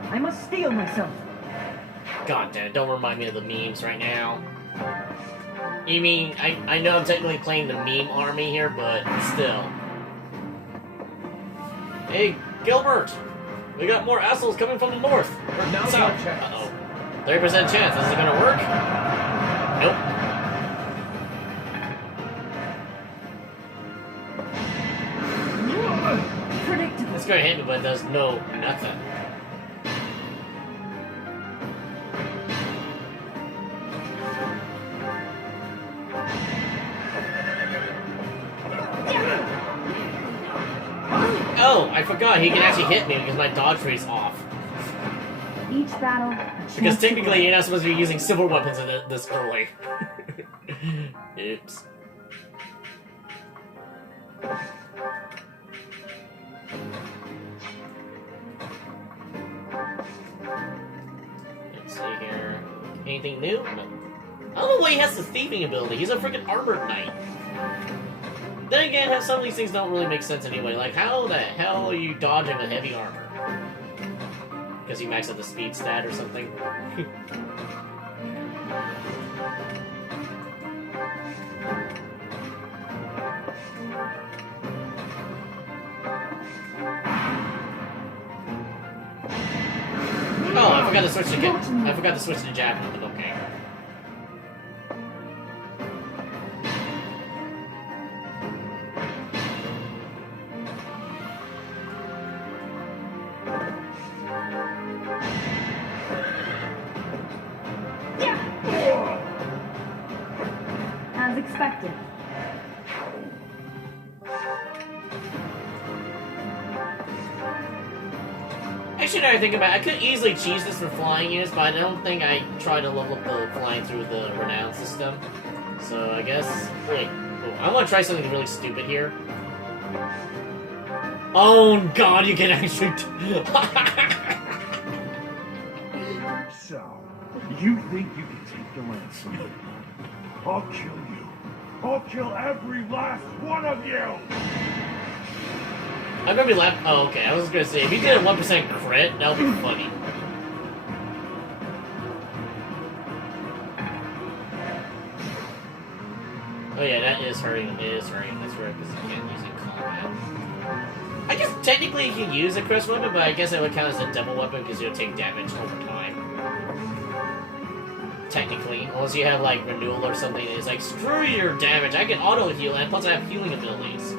I must steel myself. God damn, don't remind me of the memes right now. You mean, I know I'm technically playing the meme army here, but still. Hey, Gilbert! We got more assholes coming from the north! Or Now's south. our chance. Uh-oh. 30% chance. Is it gonna work? Nope. Predictable. It's gonna hit me, but it does nothing. Oh, I forgot he can actually hit me because my dodge rate's off. Each battle. Because technically you're not supposed to be using silver weapons in this early. Oops. Let's see here. Anything new? No. I don't know why he has the thieving ability. He's a freaking armored knight. Then again, some of these things don't really make sense anyway. Like, how the hell are you dodging with heavy armor? Because you max out the speed stat or something? Oh, I forgot to switch to javelin, but okay. As expected. Actually, now I think about it, I could easily cheese this for flying units, but I don't think I try to level up the flying through the renown system. So I guess... Wait. Oh, I want to try something really stupid here. Oh god, you can actually... So, you think you can take the ransom? I'll kill you. I'll kill every last one of you! I'm gonna be left. Oh, okay. I was gonna say, if you did a 1% crit, that would be funny. Oh yeah, that is hurting. It is hurting. That's right, because you can't use it in combat. I guess technically you can use a crest weapon, but I guess it would count as a double weapon because you'll take damage over time. Technically, unless you have like renewal or something, it's like screw your damage. I can auto heal, and plus I have healing abilities.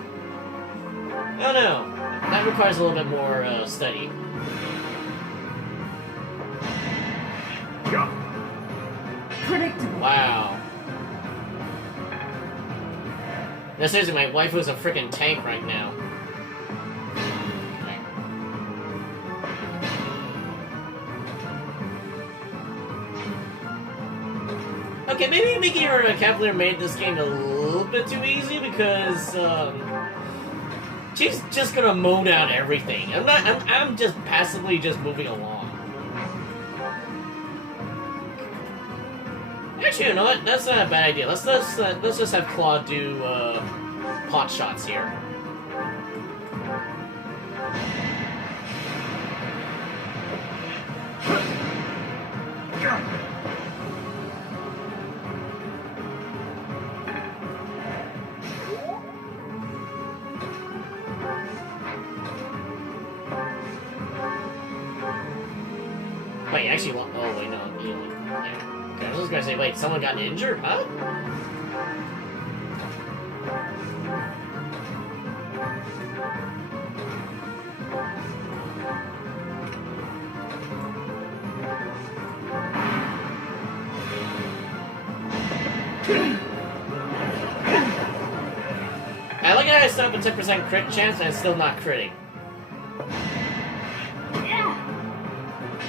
I don't know. That requires a little bit more study. Predictable. Wow. No, seriously, my waifu's a freaking tank right now. Okay, maybe Mickey or Cavalier made this game a little bit too easy because she's just gonna mow down everything. I'm just passively just moving along. Actually, you know what? That's not a bad idea. Let's just have Claude do pot shots here. Wait, actually, oh wait, no, yeah. Okay, I was just gonna say, wait, someone got injured, huh? I like how I still have a 10% crit chance and it's still not critting.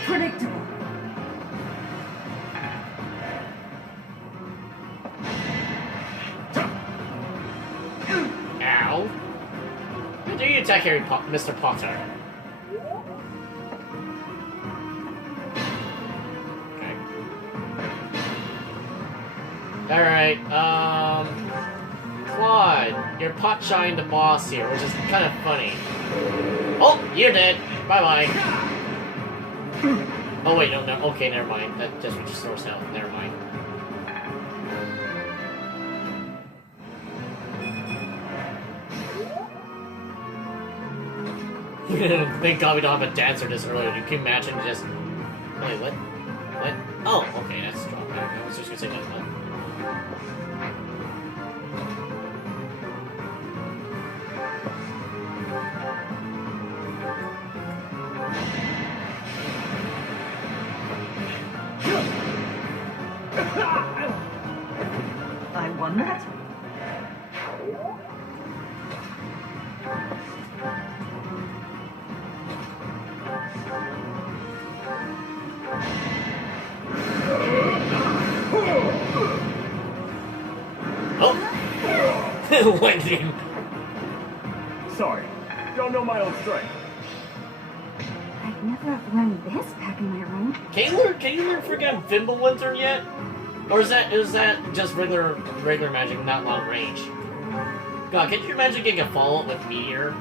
Predictable. Ow. How do you attack Mr. Potter? Okay. Alright, Claude, you're pot-shying the boss here, which is kind of funny. Oh, you're dead. Bye-bye. Oh wait, no, okay, never mind. That just restores health. Never mind. Thank God we don't have a dancer this early. You can imagine just... Wait, what? What? Oh, okay, that's strong. I was just gonna say that. What? I won that? Oh! Went in. Sorry, don't know my own strength. I'd never have learned this back in my room. Can you learn freaking Fimbulwinter yet? Or is that just regular magic, not long range? God, can you imagine getting a follow-up with Meteor?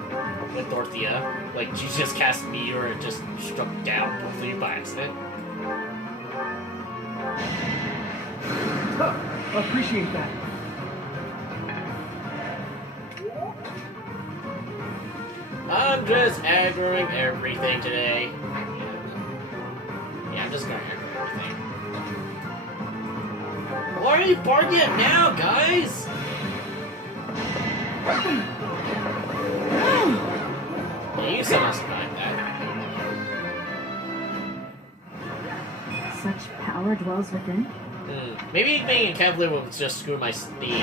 With Dorothea? Like, she just cast Meteor and just struck down both of you by accident? Huh, appreciate that. I'm just aggroing everything today. Yeah, I'm just gonna aggro everything. Why are you barking at now, guys? Yeah, you somehow survived that. Such power dwells within. Maybe being a Cavalier will just screw my speed.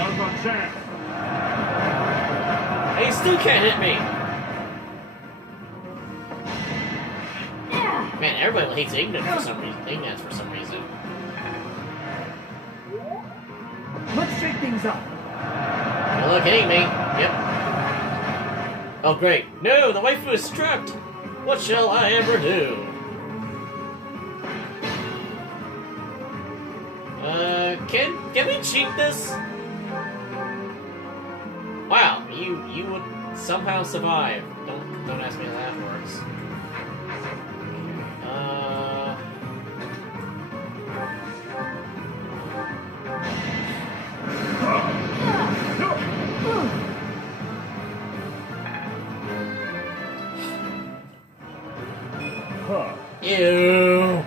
He still can't hit me! Man, everybody hates Ignorance for some reason. Let's shake things up. Good luck hitting me. Yep. Oh, great. No, the waifu is trapped. What shall I ever do? Can we cheat this? Wow, you would somehow survive. Don't ask me how that works. Ew.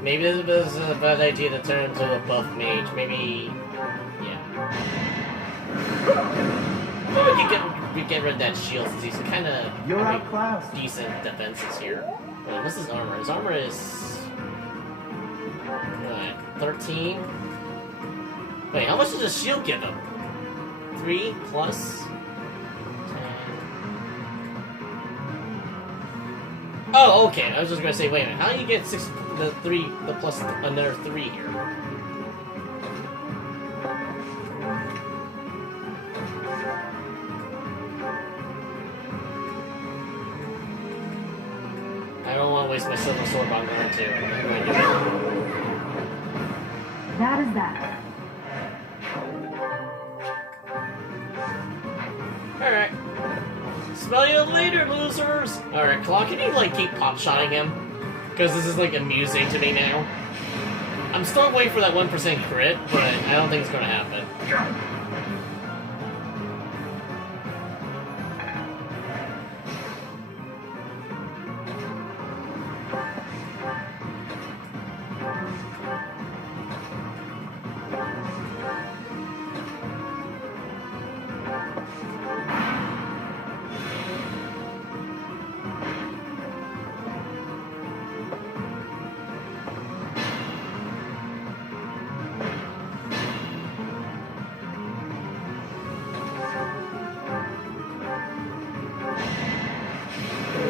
Maybe this is a bad idea to turn into a buff mage. Maybe, yeah. Maybe we get rid of that shield since he's kind of decent defenses here. Well, what's his armor? His armor is 13. Wait, how much does his shield give him? 3 plus 10. Oh, okay. I was just gonna say, wait a minute. How do you get 6, the plus another 3 here? I don't want to waste my silver sword, but I'm going to. That is that. Alright. Smell you later, losers! Alright, Claude, can you, like, keep pop-shotting him? Because this is, like, amusing to me now. I'm still waiting for that 1% crit, but I don't think it's gonna happen.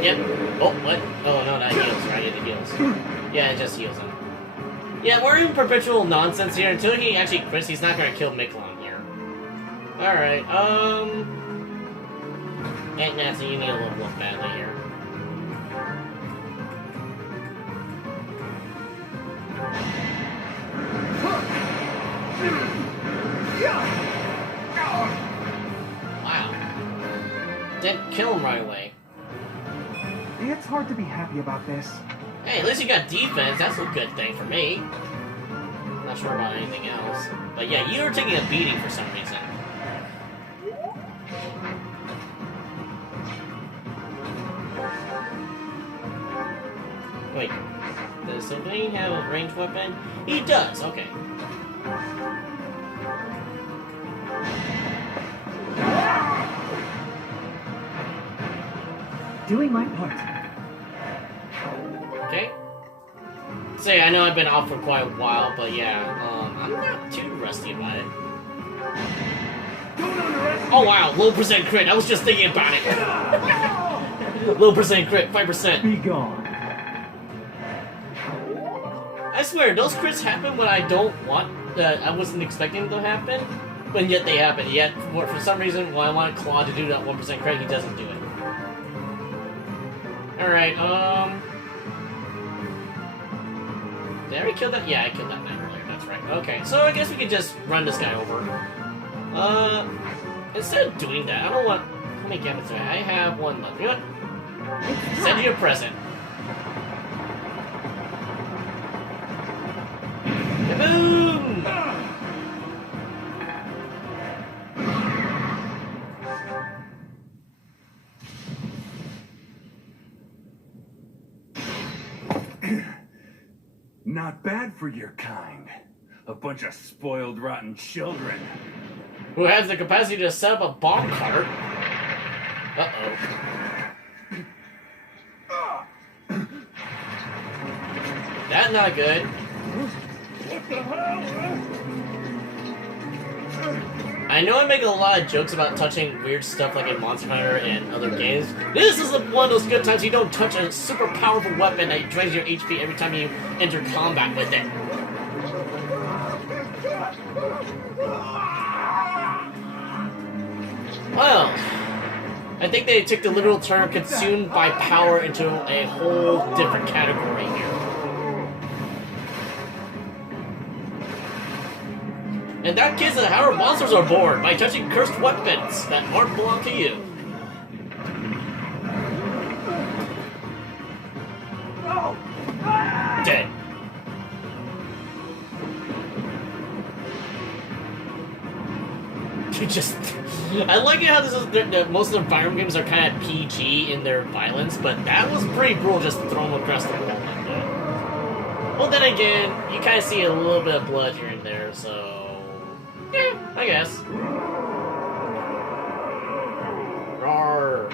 Yep. Oh, what? Oh, no, that heals, right? It heals. Yeah, it just heals him. Yeah, we're in perpetual nonsense here. Until he actually crits, he's not gonna kill Miklon here. Alright, Aunt Nancy, you need a level up badly here. Wow. Didn't kill him right away. It's hard to be happy about this. Hey, at least you got defense. That's a good thing for me. Not sure about anything else. But yeah, you were taking a beating for some reason. Wait, does Sylvain have a ranged weapon? He does, okay. Doing my part. Okay. Say, I know I've been off for quite a while, but yeah, I'm not too rusty about it. Oh wow, low percent crit. I was just thinking about it. Low percent crit, 5%. Be gone. I swear, those crits happen when I don't want, I wasn't expecting them to happen, but yet they happen. Yet, for some reason, when I want Claude to do that 1% crit, he doesn't do it. Alright, did I already kill that? Yeah, I killed that knight earlier, that's right. Okay, so I guess we can just run this guy over. Instead of doing that, I don't want... How many gambits do I have? I have 1 left. You know what? Send you a present. Boom! Not bad for your kind. A bunch of spoiled, rotten children. Who has the capacity to set up a bomb cart? Uh-oh. That's not good. What the hell? I know I make a lot of jokes about touching weird stuff like in Monster Hunter and other games. This is one of those good times you don't touch a super powerful weapon that drains your HP every time you enter combat with it. Well, I think they took the literal term consumed by power into a whole different category here. In that case, how monsters are born by touching cursed weapons that aren't belong to you. Dead. I like it how this is. Most of the Fire Emblem games are kind of PG in their violence, but that was pretty brutal. Just throw them across the wall like that. Well, then again, you kind of see a little bit of blood here and there, so. Yeah, I guess. Rawr.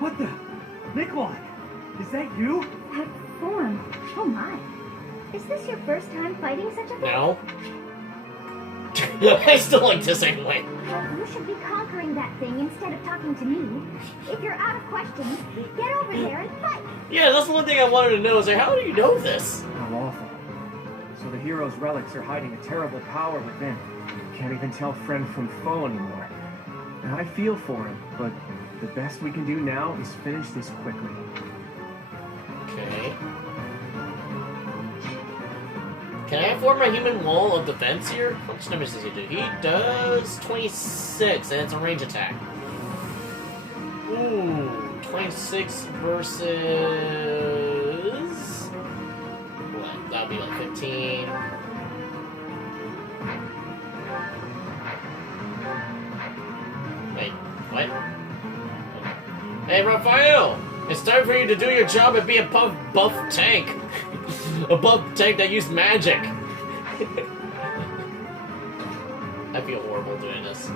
What the? Nikolai, is that you? That form. Oh my. Is this your first time fighting such a thing? No. I still like this anyway. Well, you should be conquering that thing instead of talking to me. If you're out of questions, get over there and fight. Yeah, that's one thing I wanted to know. Is like, how do you know this? How awful. So the hero's relics are hiding a terrible power within. Can't even tell friend from foe anymore. And I feel for him, but the best we can do now is finish this quickly. Okay. Can I form a human wall of defense here? How much damage does he do? He does 26, and it's a range attack. Ooh, 26 versus... what? That would be like 15. Wait, what? Hey, Raphael! It's time for you to do your job and be a buff tank. A buff tank that used magic. I feel horrible doing this.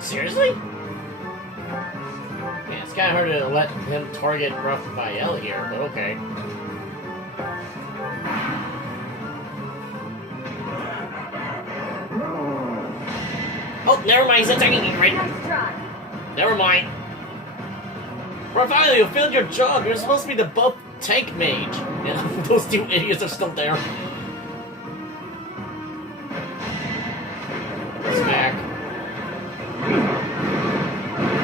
Seriously? Man, it's kinda hard to let him target Raphael here, but okay. Oh, never mind, he's attacking me right now. Nice try. Never mind. Raphael, you failed your job. You're supposed to be the buff tank mage. Yeah, those two idiots are still there. Smack.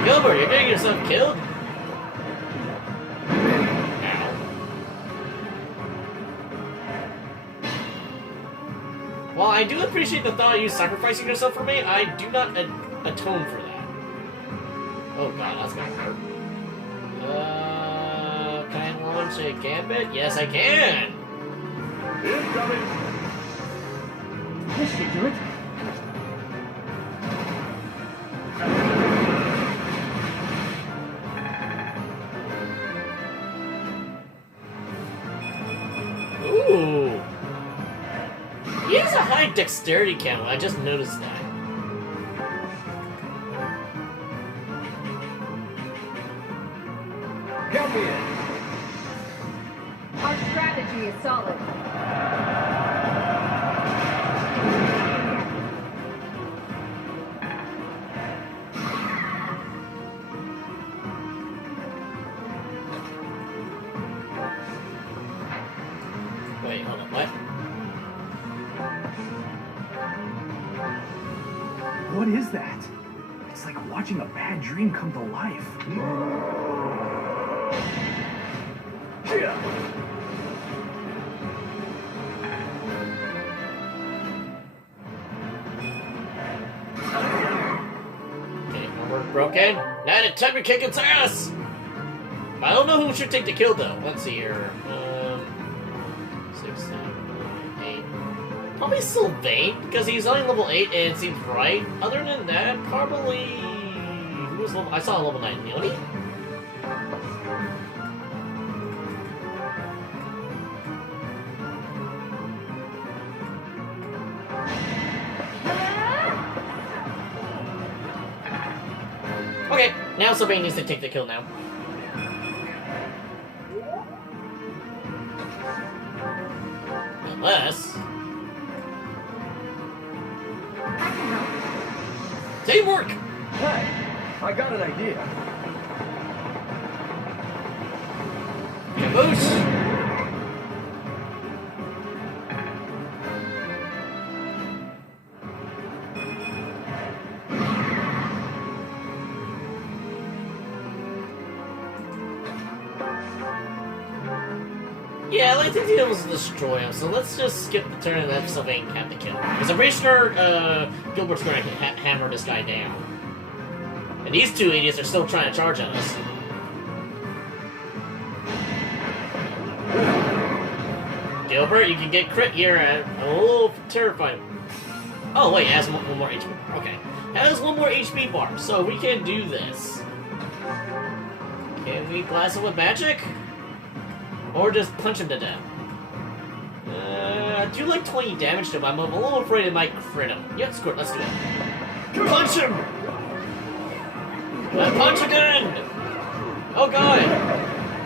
Gilbert, you're getting yourself killed? Ow. While I do appreciate the thought of you sacrificing yourself for me, I do not atone for that. Oh god, that's gonna hurt. Can I launch a gambit? Yes, I can! Incoming! This should do it. Ooh! He has a high dexterity count, I just noticed that. Count me in! Our strategy is solid. Wait, hold on, what? What is that? It's like watching a bad dream come to life. Okay, armor broken. Now the time to kick its ass! I don't know who should take the kill though. Let's see here. 6, 7, 8. Probably Sylvain, because he's only level 8 and it seems right. Other than that, probably... who was level... I saw a level 9 Leonie? Okay, now Sylvain needs to take the kill now. Unless... teamwork! Hey, I got an idea. Caboose! Yeah, I think he was to destroy him, so let's just skip the turn and let Sylvain have the kill. Because I'm pretty sure Gilbert's going to hammer this guy down. And these two idiots are still trying to charge at us. Gilbert, you can get crit here and a little terrifying. Oh wait, it has one more HP. Okay. It has one more HP bar, so we can do this. Can we blast him with magic? Or just punch him to death? I do like 20 damage to him, I'm a little afraid it might crit him. Yeah, screw it, let's do it. Punch him! And punch again! Oh god!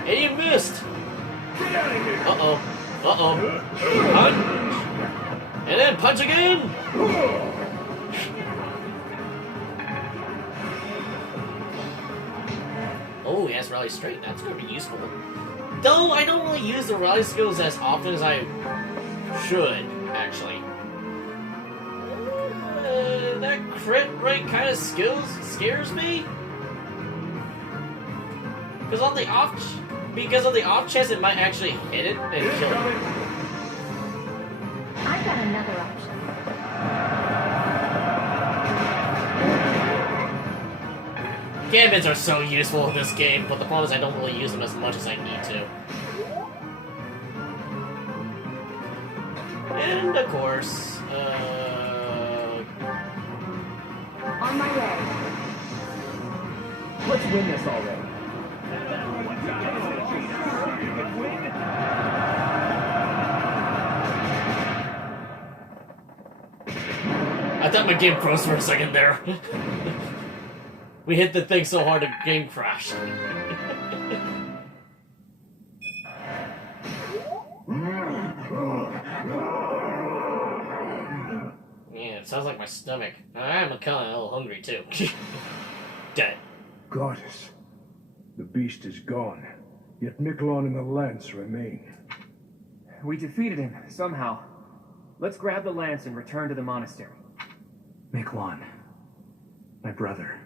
And you missed! Uh-oh. Uh-oh. Punch! And then punch again! Oh, he has rally straight. That's gonna be useful. Though I don't really use the rally skills as often as I should, actually. That crit rate kind of scares me. Because of the off chance it might actually hit it and kill it. I've got another option. Gambits are so useful in this game, but the problem is I don't really use them as much as I need to. And of course, On my way. Let's win this already. I thought my game froze for a second there. We hit the thing so hard the game crashed. Yeah, it sounds like my stomach. I'm kind of a little hungry too. Dead. Goddess, the beast is gone, yet Miklon and the lance remain. We defeated him, somehow. Let's grab the lance and return to the monastery. Miklon, my brother.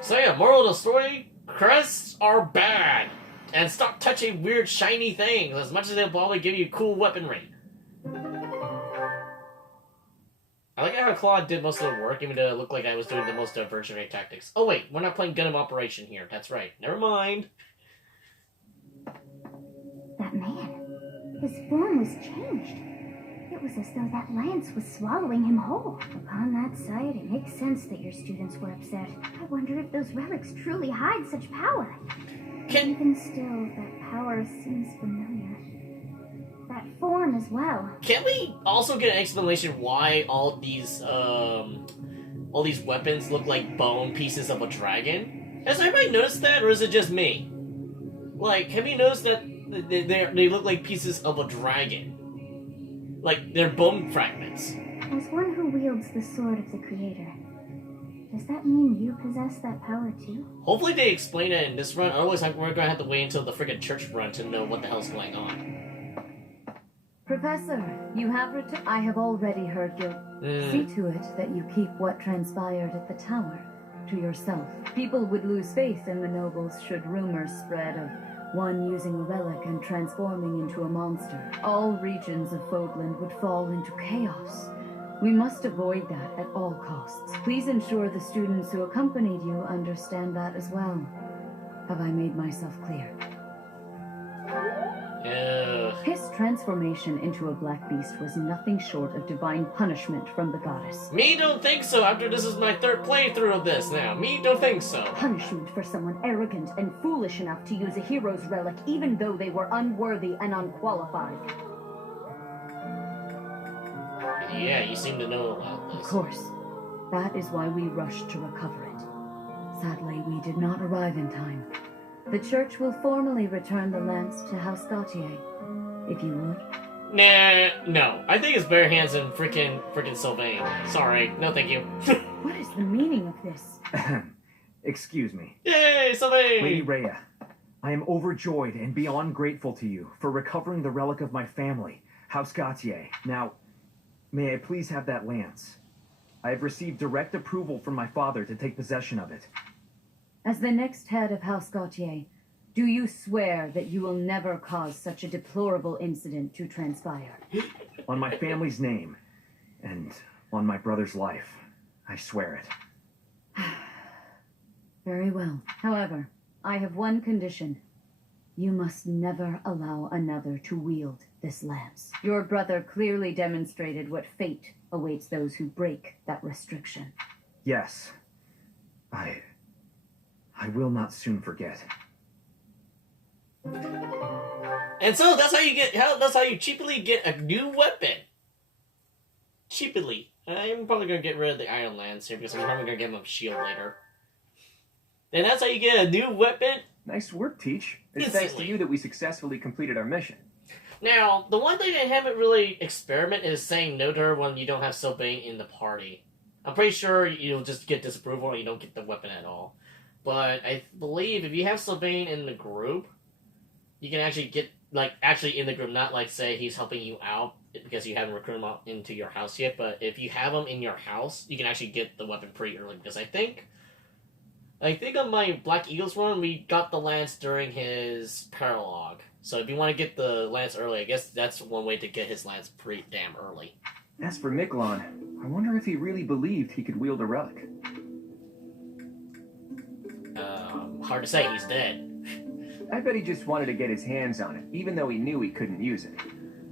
So yeah, moral of the story, crests are bad. And stop touching weird shiny things as much as they'll probably give you cool weaponry. I like how Claude did most of the work, even though it looked like I was doing the most diversion rate tactics. Oh wait, we're not playing Gundam Operation here. That's right. Never mind. That man, his form was changed. It was as though that lance was swallowing him whole. Upon that sight, it makes sense that your students were upset. I wonder if those relics truly hide such power. Even still, that power seems familiar. That form as well. Can we also get an explanation why all these weapons look like bone pieces of a dragon? Has anybody noticed that, or is it just me? Like, have you noticed that they look like pieces of a dragon? Like, they're bone fragments. As one who wields the sword of the Creator, does that mean you possess that power too? Hopefully they explain it in this run, otherwise we're gonna have to wait until the freaking church run to know what the hell's going on. Professor, you have I have already heard your... See to it that you keep what transpired at the tower to yourself. People would lose faith in the nobles should rumors spread of one using a relic and transforming into a monster. All regions of Fogland would fall into chaos. We must avoid that at all costs. Please ensure the students who accompanied you understand that as well. Have I made myself clear? His transformation into a black beast was nothing short of divine punishment from the goddess. Me don't think so, after this is my third playthrough of this now. Me don't think so. Punishment for someone arrogant and foolish enough to use a hero's relic even though they were unworthy and unqualified. Yeah, you seem to know about this. Of course. That is why we rushed to recover it. Sadly, we did not arrive in time. The church will formally return the lance to House Gautier, if you would. Nah, no. I think it's bare hands and frickin' Sylvain. Sorry, no thank you. What is the meaning of this? Excuse me. Yay, Sylvain! Lady Rhea, I am overjoyed and beyond grateful to you for recovering the relic of my family, House Gautier. Now, may I please have that lance? I have received direct approval from my father to take possession of it. As the next head of House Gautier, do you swear that you will never cause such a deplorable incident to transpire? On my family's name, and on my brother's life, I swear it. Very well. However, I have one condition. You must never allow another to wield this lance. Your brother clearly demonstrated what fate awaits those who break that restriction. Yes. I will not soon forget. And so that's how you cheaply get a new weapon. Cheaply. I'm probably gonna get rid of the Iron Lance here because I'm probably gonna give him a shield later. And that's how you get a new weapon. Nice work, Teach. It's thanks to you that we successfully completed our mission. Now, the one thing I haven't really experimented is saying no to her when you don't have Sylvain in the party. I'm pretty sure you'll just get disapproval and you don't get the weapon at all. But I believe if you have Sylvain in the group, you can actually get, actually in the group, not say he's helping you out because you haven't recruited him into your house yet, but if you have him in your house, you can actually get the weapon pretty early because I think on my Black Eagles run, we got the lance during his paralogue. So if you want to get the lance early, I guess that's one way to get his lance pretty damn early. As for Miklon, I wonder if he really believed he could wield a relic. Hard to say, he's dead. I bet he just wanted to get his hands on it, even though he knew he couldn't use it.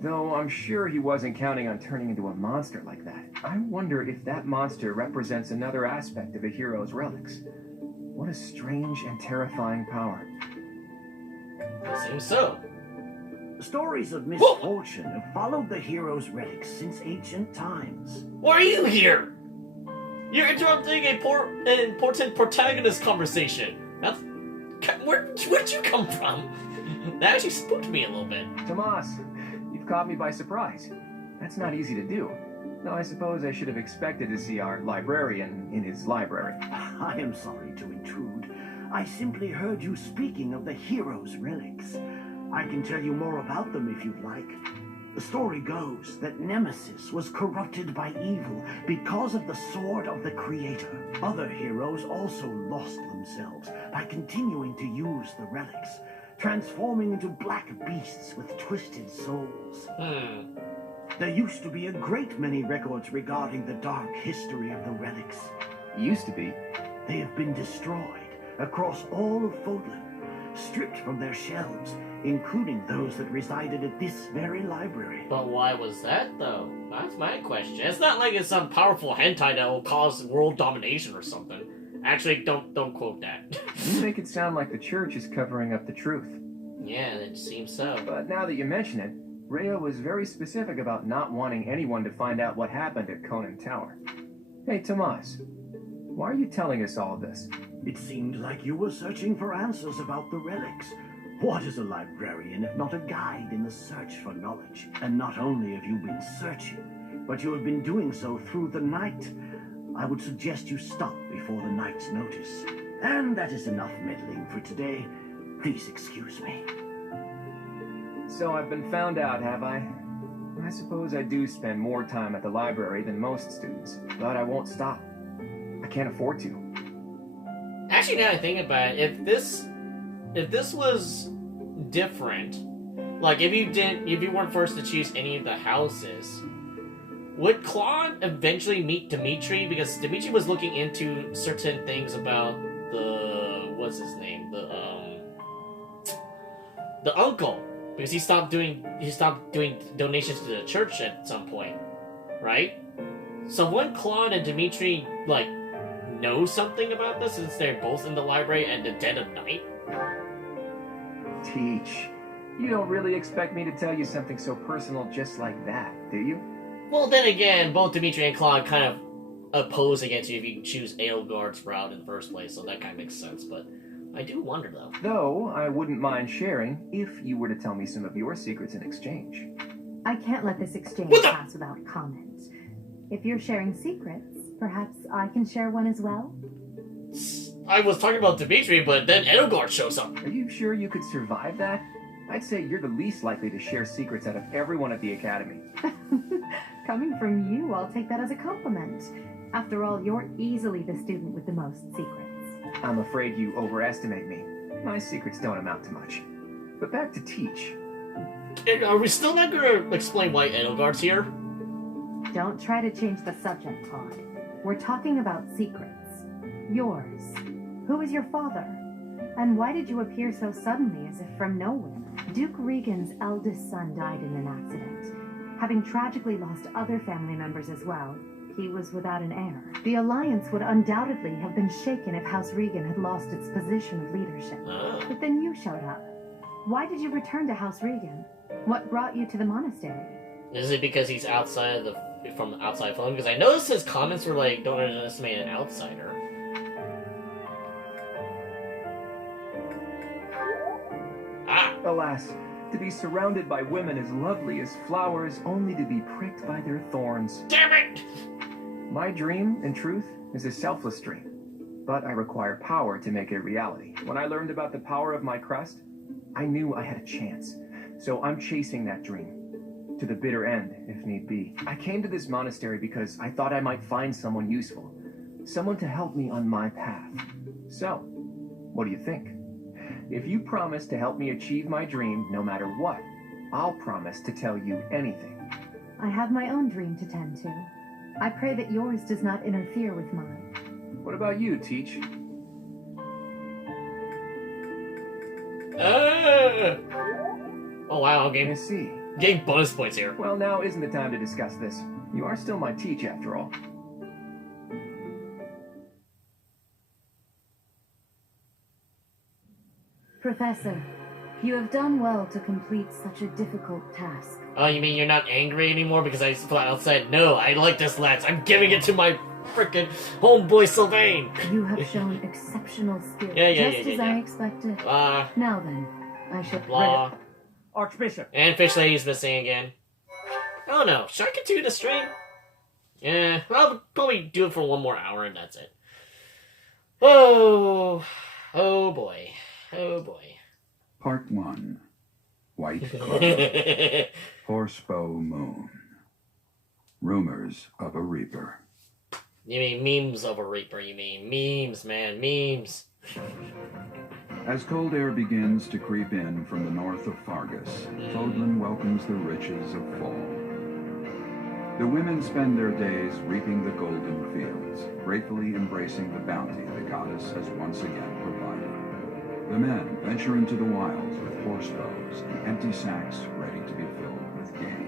Though I'm sure he wasn't counting on turning into a monster like that. I wonder if that monster represents another aspect of a hero's relics. What a strange and terrifying power. It seems so. Stories of misfortune have followed the hero's relics since ancient times. Why are you here? You're interrupting an important protagonist conversation. Where'd you come from? That actually spooked me a little bit. Tomas, you've caught me by surprise. That's not easy to do. Though I suppose I should have expected to see our librarian in his library. I am sorry to intrude. I simply heard you speaking of the hero's relics. I can tell you more about them if you'd like. The story goes that Nemesis was corrupted by evil because of the sword of the Creator. Other heroes also lost themselves by continuing to use the relics, transforming into black beasts with twisted souls. There used to be a great many records regarding the dark history of the relics. Used to be? They have been destroyed across all of Fodlan, stripped from their shelves, including those that resided at this very library. But why was that, though? That's my question. It's not like it's some powerful hentai that will cause world domination or something. Actually, don't quote that. You make it sound like the church is covering up the truth. Yeah, it seems so. But now that you mention it, Rhea was very specific about not wanting anyone to find out what happened at Conan Tower. Hey, Tomas, why are you telling us all of this? It seemed like you were searching for answers about the relics. What is a librarian if not a guide in the search for knowledge? And not only have you been searching, but you have been doing so through the night. I would suggest you stop before the night's notice. And that is enough meddling for today. Please excuse me. So I've been found out, have I? I suppose I do spend more time at the library than most students, but I won't stop. I can't afford to. Actually, now I think about it, if this was different, like if you weren't forced to choose any of the houses, would Claude eventually meet Dimitri? Because Dimitri was looking into certain things about what's his name, the uncle, because he stopped doing donations to the church at some point, right? So wouldn't Claude and Dimitri know something about this since they're both in the library at the dead of night? Teach. You don't really expect me to tell you something so personal just like that, do you? Well, then again, both Dimitri and Claude kind of oppose against you if you choose Edelgard's route in the first place, so that kind of makes sense, but I do wonder, though. Though, I wouldn't mind sharing if you were to tell me some of your secrets in exchange. I can't let this exchange pass without comment. If you're sharing secrets, perhaps I can share one as well? I was talking about Dimitri, but then Edelgard shows up. Are you sure you could survive that? I'd say you're the least likely to share secrets out of everyone at the Academy. Coming from you, I'll take that as a compliment. After all, you're easily the student with the most secrets. I'm afraid you overestimate me. My secrets don't amount to much. But back to Teach. Are we still not going to explain why Edelgard's here? Don't try to change the subject, Claude. We're talking about secrets. Yours. Who is your father? And why did you appear so suddenly as if from nowhere? Duke Regan's eldest son died in an accident. Having tragically lost other family members as well, he was without an heir. The alliance would undoubtedly have been shaken if House Regan had lost its position of leadership. But then you showed up. Why did you return to House Regan? What brought you to the monastery? Is it because he's outside of from the outside phone? Because I noticed his comments were like, don't underestimate an outsider. Alas, to be surrounded by women as lovely as flowers, only to be pricked by their thorns. Damn it! My dream, in truth, is a selfless dream. But I require power to make it a reality. When I learned about the power of my crest, I knew I had a chance. So I'm chasing that dream. To the bitter end, if need be. I came to this monastery because I thought I might find someone useful. Someone to help me on my path. So, what do you think? If you promise to help me achieve my dream, no matter what, I'll promise to tell you anything. I have my own dream to tend to. I pray that yours does not interfere with mine. What about you, Teach? Oh wow, I'm I see. getting bonus points here. Well, now isn't the time to discuss this. You are still my Teach, after all. Professor, you have done well to complete such a difficult task. Oh, you mean you're not angry anymore because I flat out said, no, I like this lance. I'm giving it to my frickin' homeboy Sylvain. You have shown exceptional skill, Yeah, just as I expected. Now then, I shall... Blah. Archbishop. And Fish Lady's missing again. Oh no, should I continue the stream? Yeah, I'll probably do it for one more hour and that's it. Oh boy. Oh boy. Part 1. White Cloud. Horsebow Moon. Rumors of a Reaper. You mean memes of a Reaper, you mean. Memes, man, memes. As cold air begins to creep in from the north of Fargus, Fodlan welcomes the riches of fall. The women spend their days reaping the golden fields, gratefully embracing the bounty the goddess has once again provided. The men venture into the wilds with horse bows and empty sacks ready to be filled with game.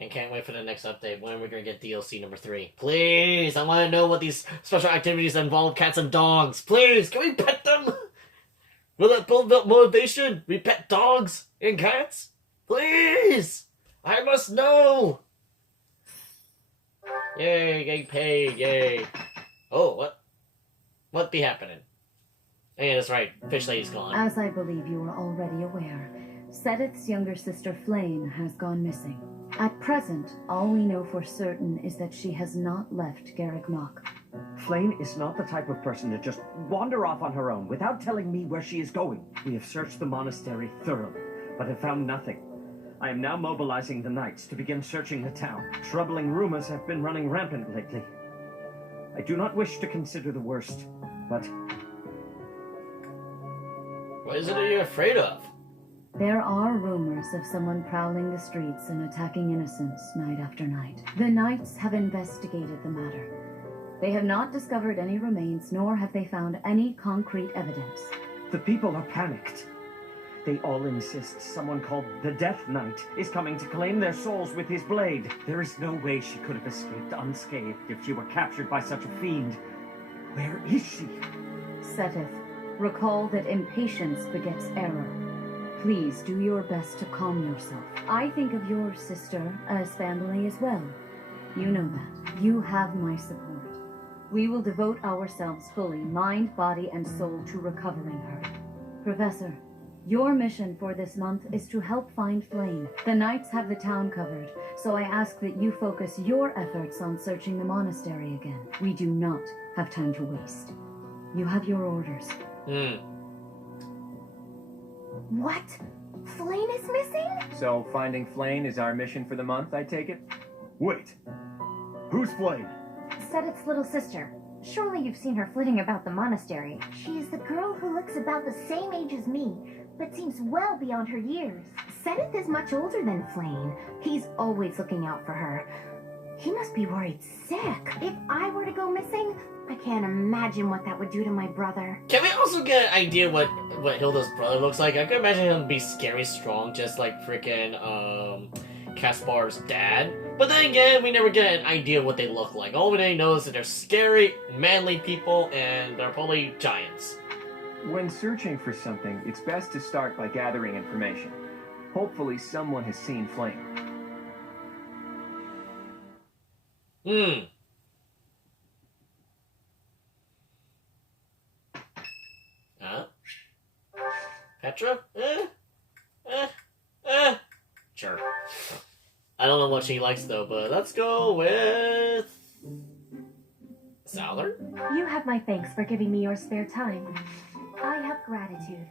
And can't wait for the next update. When are we gonna get DLC number 3? Please, I want to know what these special activities involve cats and dogs. Please, can we pet them? Will that build up motivation? We pet dogs and cats? Please! I must know! Yay, getting paid, yay. Oh, what? What be happening? Yeah, that's right. Fish Lady's gone. As I believe you are already aware, Sedith's younger sister Flame has gone missing. At present, all we know for certain is that she has not left Garreg Mach. Flame is not the type of person to just wander off on her own without telling me where she is going. We have searched the monastery thoroughly, but have found nothing. I am now mobilizing the knights to begin searching the town. Troubling rumors have been running rampant lately. I do not wish to consider the worst, but... What is it that you're afraid of? There are rumors of someone prowling the streets and attacking innocents night after night. The knights have investigated the matter. They have not discovered any remains, nor have they found any concrete evidence. The people are panicked. They all insist someone called the Death Knight is coming to claim their souls with his blade. There is no way she could have escaped unscathed if she were captured by such a fiend. Where is she? Sedith, recall that impatience begets error. Please do your best to calm yourself. I think of your sister as family as well. You know that. You have my support. We will devote ourselves fully, mind, body, and soul, to recovering her. Professor, your mission for this month is to help find Flame. The knights have the town covered, so I ask that you focus your efforts on searching the monastery again. We do not have time to waste. You have your orders. What? Flame is missing? So finding Flame is our mission for the month, I take it? Wait. Who's Flame? Sedith's little sister. Surely you've seen her flitting about the monastery. She is the girl who looks about the same age as me, but seems well beyond her years. Sedith is much older than Flame. He's always looking out for her. He must be worried sick. If I were to go missing, I can't imagine what that would do to my brother. Can we also get an idea what Hilda's brother looks like? I can imagine him be scary strong, just like freaking Caspar's dad. But then again, we never get an idea what they look like. All we know is that they're scary, manly people, and they're probably giants. When searching for something, it's best to start by gathering information. Hopefully someone has seen Flame. Petra? Sure. I don't know what she likes though, but let's go with... Salad? You have my thanks for giving me your spare time. I have gratitude.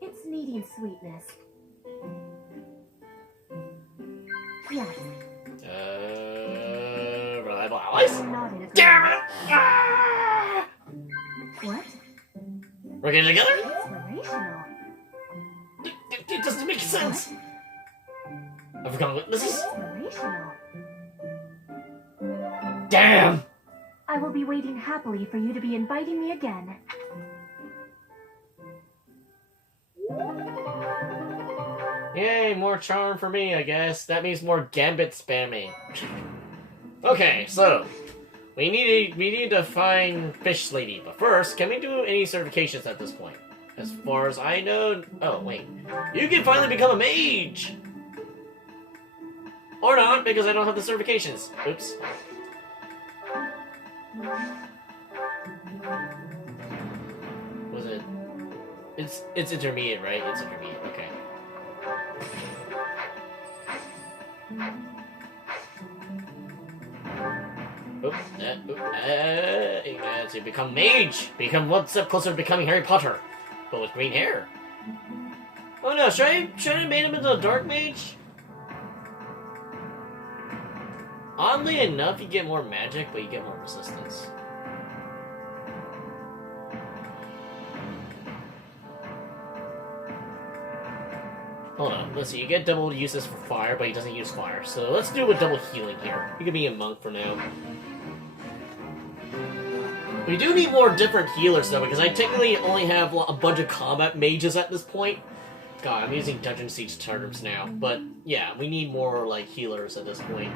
It's needing sweetness. Yes. Reliable allies? Damn it! Ah! What? We're getting together? Inspirational. It doesn't make sense. I've forgotten witnesses. Inspirational. Damn! I will be waiting happily for you to be inviting me again. Yay, more charm for me, I guess. That means more gambit spamming. Okay, so we need to find Fish Lady, but first, can we do any certifications at this point? As far as I know... Oh, wait. You can finally become a mage! Or not, because I don't have the certifications. Oops. Was it... It's intermediate, right? It's intermediate, okay. To become mage! Become one step closer to becoming Harry Potter, but with green hair. Oh no, should I have made him into a dark mage? Oddly enough, you get more magic, but you get more resistance. Hold on, let's see, you get double uses for fire, but he doesn't use fire. So let's do a double healing here. You can be a monk for now. We do need more different healers though, because I technically only have a bunch of combat mages at this point. God, I'm using Dungeon Siege terms now, but yeah, we need more like healers at this point.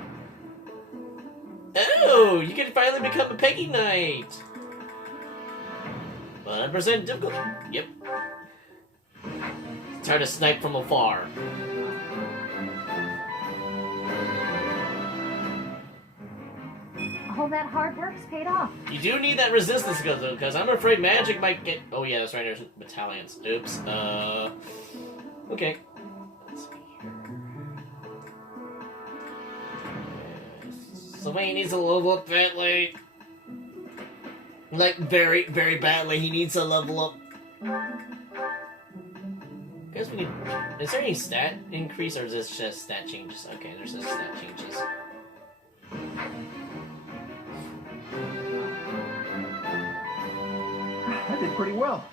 Oh, you can finally become a Peggy Knight! 100% difficulty. Yep. Try to snipe from afar. All that hard work's paid off. You do need that resistance though, because I'm afraid magic might get... Oh yeah, that's right, there's battalions. Oops. Okay. Let's see here. Somebody needs to level up badly. Like, very, very badly. He needs to level up. I guess we need... Is there any stat increase, or is this just stat changes? Okay, there's just stat changes. I did pretty well.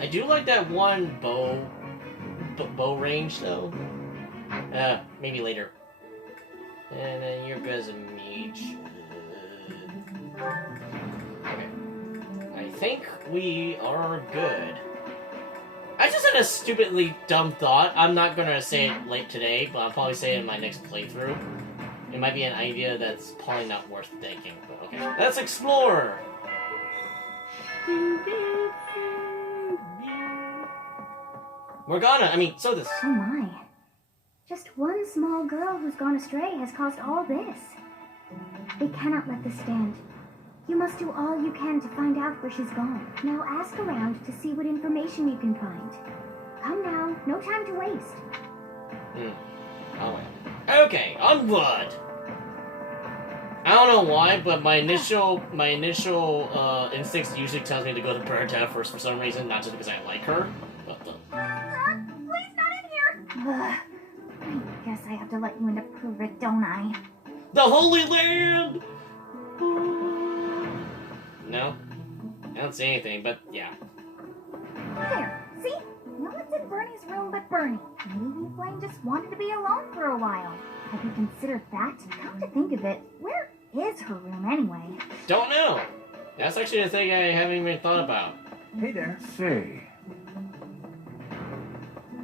I do like that one bow range, though. Maybe later. And then you're good as a mage. Okay. I think we are good. I just had a stupidly dumb thought. I'm not gonna say it late today, but I'll probably say it in my next playthrough. It might be an idea that's probably not worth thinking, but okay. Let's explore! Morgana, so this. Oh my. Just one small girl who's gone astray has caused all this. We cannot let this stand. You must do all you can to find out where she's gone. Now ask around to see what information you can find. Come now, no time to waste. Oh wait. Okay, onward! I don't know why, but my initial instincts usually tells me to go to Berta first for some reason, not just because I like her. But please not in here! I guess I have to let you in to prove it, don't I? The Holy Land! No? I don't see anything, but yeah. There, see? No one's in Bernie's room but Bernie. Maybe Flame just wanted to be alone for a while. Have you considered that? Come to think of it, where is her room anyway? Don't know. That's actually a thing I haven't even thought about. Hey there. Say,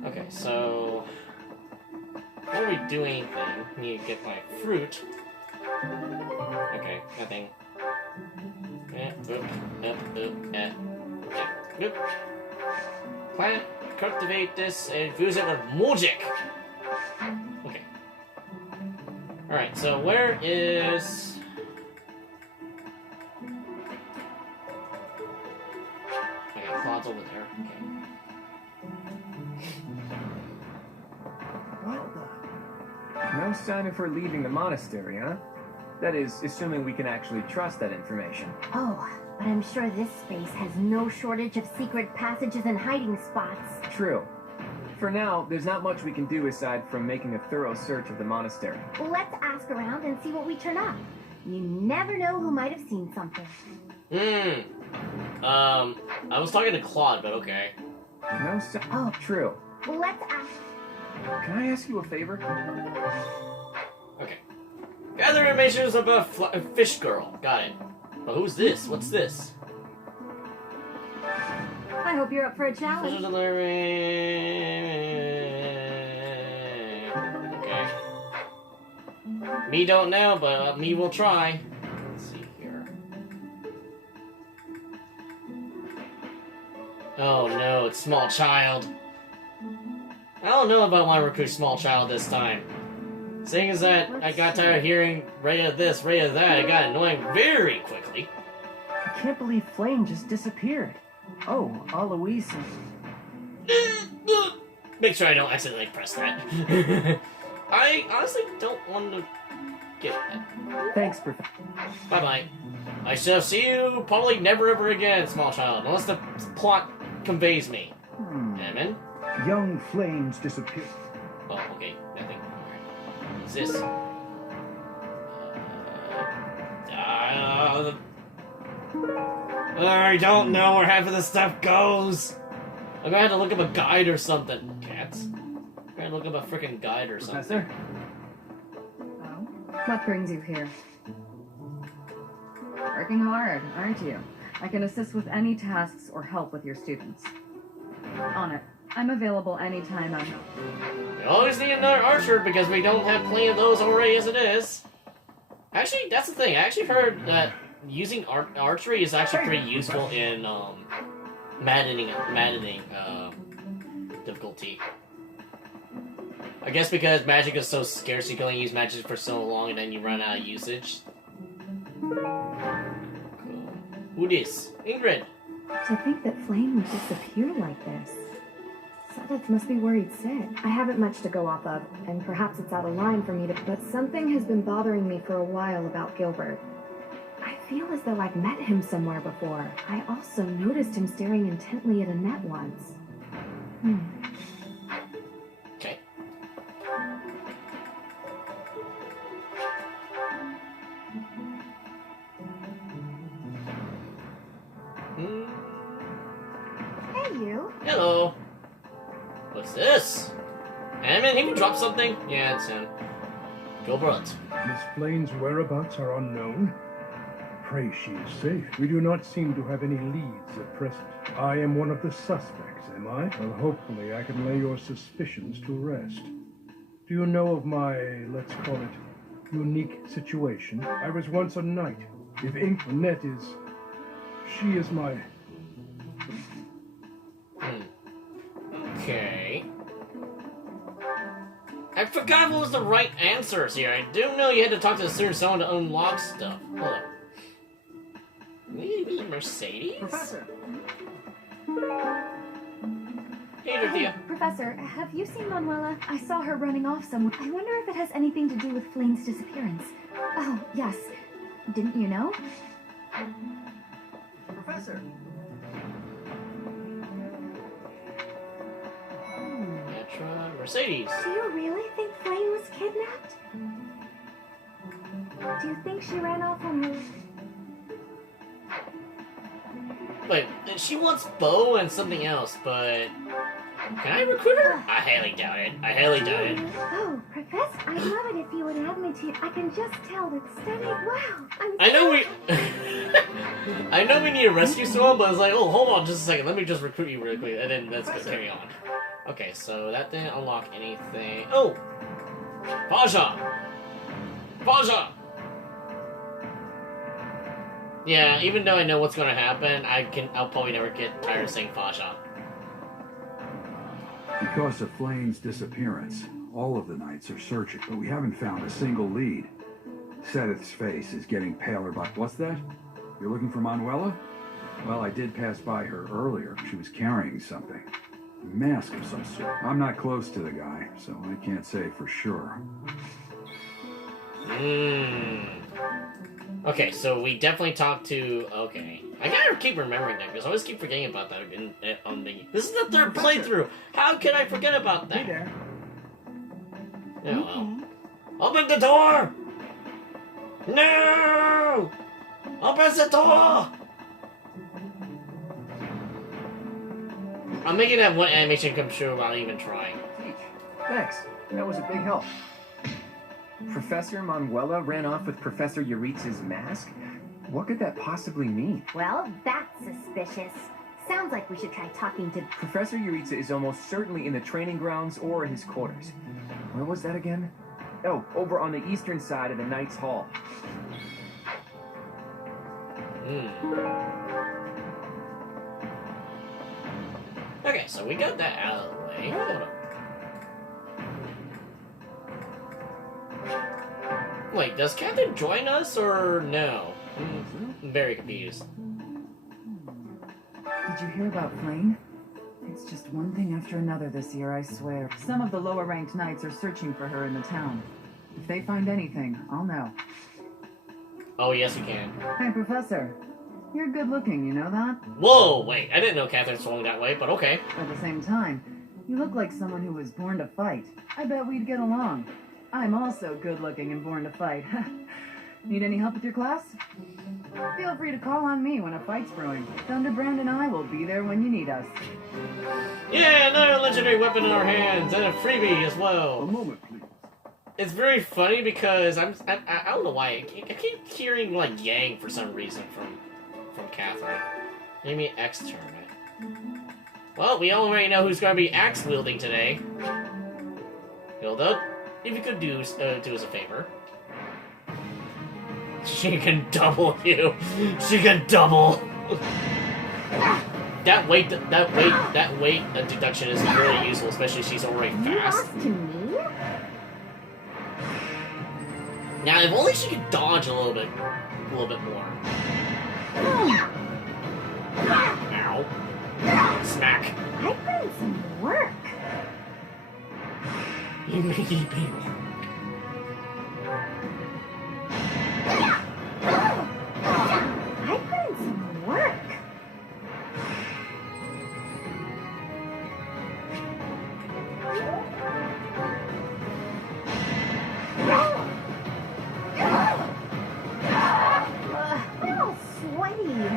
Okay, so what are we doing then? Need to get my fruit. Okay, nothing. Nope. Plant, cultivate this, and infuse it with magic. Okay. Alright, so where is... Okay, Claude's over there. Okay. What the? No sign of her leaving the monastery, huh? That is, assuming we can actually trust that information. Oh, but I'm sure this space has no shortage of secret passages and hiding spots. True. For now, there's not much we can do aside from making a thorough search of the monastery. Let's ask around and see what we turn up. You never know who might have seen something. I was talking to Claude, but okay. No sign. Oh, true. Let's ask. Can I ask you a favor? Okay. Gather information about Fish Girl. Got it. But who's this? What's this? I hope you're up for a challenge. Okay. Me don't know, but me will try. Let's see here. Oh no, it's small child. I don't know about my recruit small child this time. Seeing as that I got tired of hearing right of this, right of that, it got annoying very quickly. I can't believe Flame just disappeared. Oh, Alois. Make sure I don't accidentally press that. I honestly don't want to get that. Thanks, Professor. Bye-bye. I shall see you probably never ever again, small child, unless the plot conveys me. Amen? Young Flames disappeared. Oh, okay, nothing. What's this? I don't know where half of this stuff goes. I'm gonna have to look up a guide or something. Cats. I'm gonna look up a freaking guide or something. Professor? What brings you here? Working hard, aren't you? I can assist with any tasks or help with your students. On it. I'm available anytime I'm... We always need another archer because we don't have plenty of those already as it is. Actually, that's the thing. I actually heard that using archery is actually pretty useful in maddening difficulty. I guess because magic is so scarce, you can only use magic for so long and then you run out of usage. Cool. Who this? Ingrid. To think that Flame would disappear like this. Sadith must be worried sick. I haven't much to go off of, and perhaps it's out of line for me to... But something has been bothering me for a while about Gilbert. I feel as though I've met him somewhere before. I also noticed him staring intently at Annette once. Okay. Hey, you. Hello. What's this? Hammond, he can drop something? Yeah, it's him. Gilbert. Miss Flame's whereabouts are unknown. Pray she is safe. We do not seem to have any leads at present. I am one of the suspects, am I? Well, hopefully I can lay your suspicions to rest. Do you know of my, let's call it, unique situation? I was once a knight. If Annette is... She is my... Okay. I forgot what was the right answers here. I do know you had to talk to a certain someone to unlock stuff. Hold up. Maybe Mercedes? Professor! Hey, Dorothea. Hey, Professor, have you seen Manuela? I saw her running off somewhere. I wonder if it has anything to do with Flame's disappearance. Oh, yes. Didn't you know? Professor! Petra, Mercedes. Do you really think Flame was kidnapped? Do you think she ran off on her... Wait, she wants Bo and something else, but... Can I recruit her? I highly doubt it. I highly doubt it. Oh, Professor, I'd love it if you would add me to. I can just tell that study. Wow, I know we. I know we need to rescue someone, but it's like, oh, hold on, just a second. Let me just recruit you really quick, and then let's go carry on. Okay, so that didn't unlock anything. Oh, Faja. Faja. Yeah, even though I know what's gonna happen, I'll probably never get tired of saying Faja. Because of Flame's disappearance, all of the knights are searching, but we haven't found a single lead. Sedith's face is getting paler, but what's that? You're looking for Manuela? Well, I did pass by her earlier. She was carrying something. A mask of some sort. I'm not close to the guy, so I can't say for sure. Okay, so we definitely talked to... Okay. I gotta keep remembering that, because I always keep forgetting about that on the... This is the third playthrough! How can I forget about that? Hey there. Yeah, well. Open the door! No! Open the door! I'm making that one animation come true without even trying. Thanks. That was a big help. Professor Manuela ran off with Professor Yuritz's mask? What could that possibly mean? Well, that's suspicious. Sounds like we should try talking to... Professor Yuritsa is almost certainly in the training grounds or in his quarters. Where was that again? Oh, over on the eastern side of the Knight's Hall. Okay, so we got that out of the way. Hold on. Wait, does Captain join us or no? I'm very confused. Did you hear about Flame? It's just one thing after another this year, I swear. Some of the lower-ranked knights are searching for her in the town. If they find anything, I'll know. Oh, yes, you can. Hey, Professor. You're good-looking, you know that? Whoa, wait, I didn't know Catherine swung that way, but okay. At the same time, you look like someone who was born to fight. I bet we'd get along. I'm also good-looking and born to fight. Need any help with your class? Feel free to call on me when a fight's brewing. Thunderbrand and I will be there when you need us. Yeah, another legendary weapon in our hands, and a freebie as well. A moment, please. It's very funny because I don't know why, I keep hearing, like, Yang for some reason from Catherine. Maybe X turn it. Well, we already know who's going to be axe wielding today. Hilda, if you could do us a favor. She can double you. She can double. That weight deduction is really useful, especially if she's already fast. To me? Now, if only she could dodge a little bit more. Ow. Smack. I put in some work. You make it be. I put in some work. I'm all sweaty.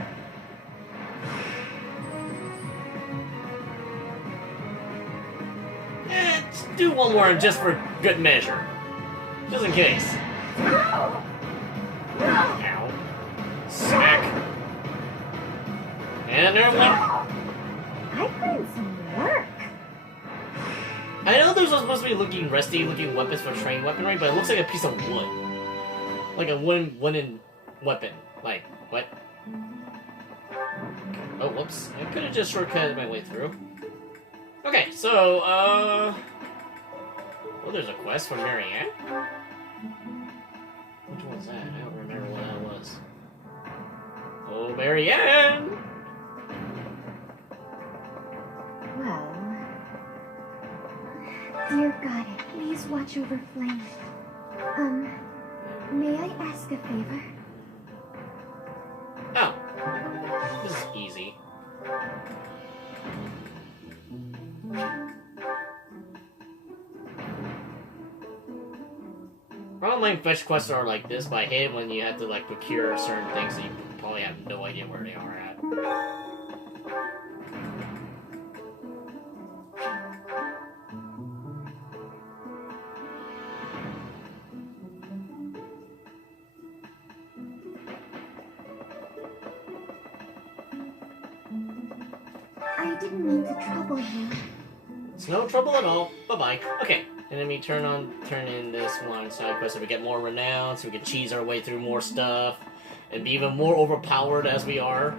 Let's do one more just for good measure. Just in case. Ow. Smack. And another one. I put in some work. I know those are supposed to be looking weapons for trained weaponry, but it looks like a piece of wood. Like a wooden weapon. Like, what? Oh, whoops. I could have just shortcutted my way through. Okay, so, oh, there's a quest for Marianne? Which one's that? I don't remember what that was. Oh, Marianne! Well, dear God, please watch over Flame. May I ask a favor? Oh. This is easy. Online fetch quests are like this, but I hate it when you have to like procure certain things that you probably have no idea where they are at. didn't mean to trouble you. It's no trouble at all. Bye-bye. Okay, and then we turn in this one side quest so we get more renown, so we can cheese our way through more stuff, and be even more overpowered as we are.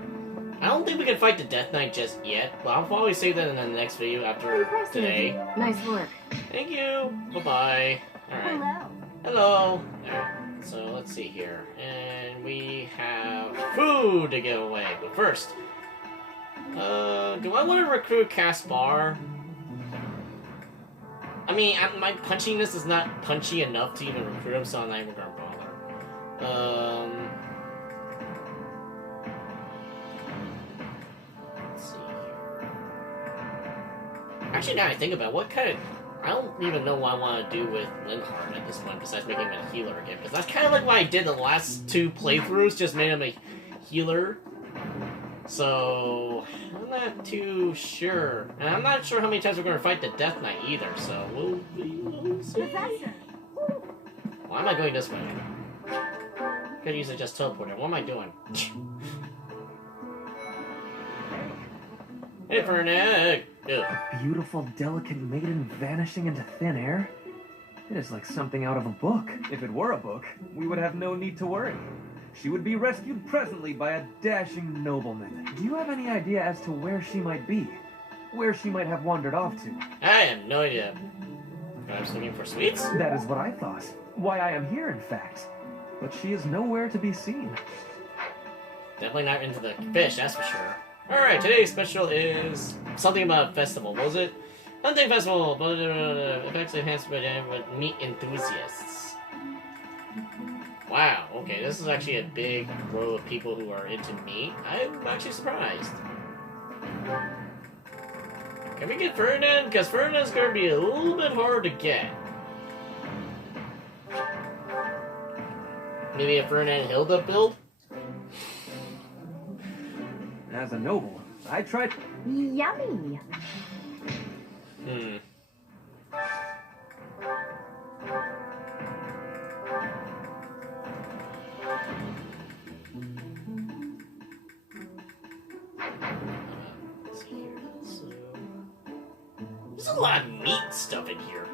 I don't think we can fight the Death Knight just yet, but I'll probably save that in the next video after today. Nice work. Thank you. Bye-bye. Alright. Hello. Hello. Alright, so let's see here. And we have food to give away. But first, do I want to recruit Caspar? I mean, my punchiness is not punchy enough to even recruit him, so I'm not even gonna bother. Let's see here. Actually, now I think about it, what kind of... I don't even know what I want to do with Linhardt at this point, besides making him a healer again. Because that's kind of like what I did the last 2 playthroughs, just made him a healer. So, I'm not too sure. And I'm not sure how many times we're going to fight the Death Knight either, so we'll see. Professor. Why am I going this way? Could use it just teleporter. What am I doing? Hey, for an egg! Ew. A beautiful, delicate maiden vanishing into thin air? It is like something out of a book. If it were a book, we would have no need to worry. She would be rescued presently by a dashing nobleman. Do you have any idea as to where she might be? Where she might have wandered off to? I have no idea. Perhaps looking for sweets? That is what I thought. Why I am here, in fact. But she is nowhere to be seen. Definitely not into the fish, that's for sure. Alright, today's special is something about a festival. What was it? Hunting festival! Effects enhanced by meat enthusiasts. Wow, okay, this is actually a big row of people who are into meat. I'm actually surprised. Can we get Ferdinand? Because Ferdinand's going to be a little bit hard to get. Maybe a Ferdinand Hilda build? As a noble, I tried... Yummy. Hmm. Let's see here. There's a lot of meat stuff in here.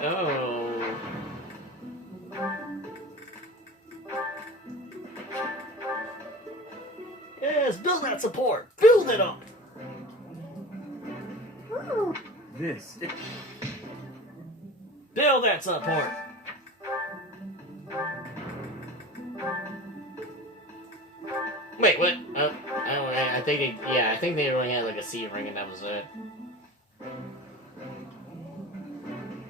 Oh. Yes, build that support. Build it up. Ooh. This... Build that support. Wait, what? I think they, I think they only had like a C ring and that was it.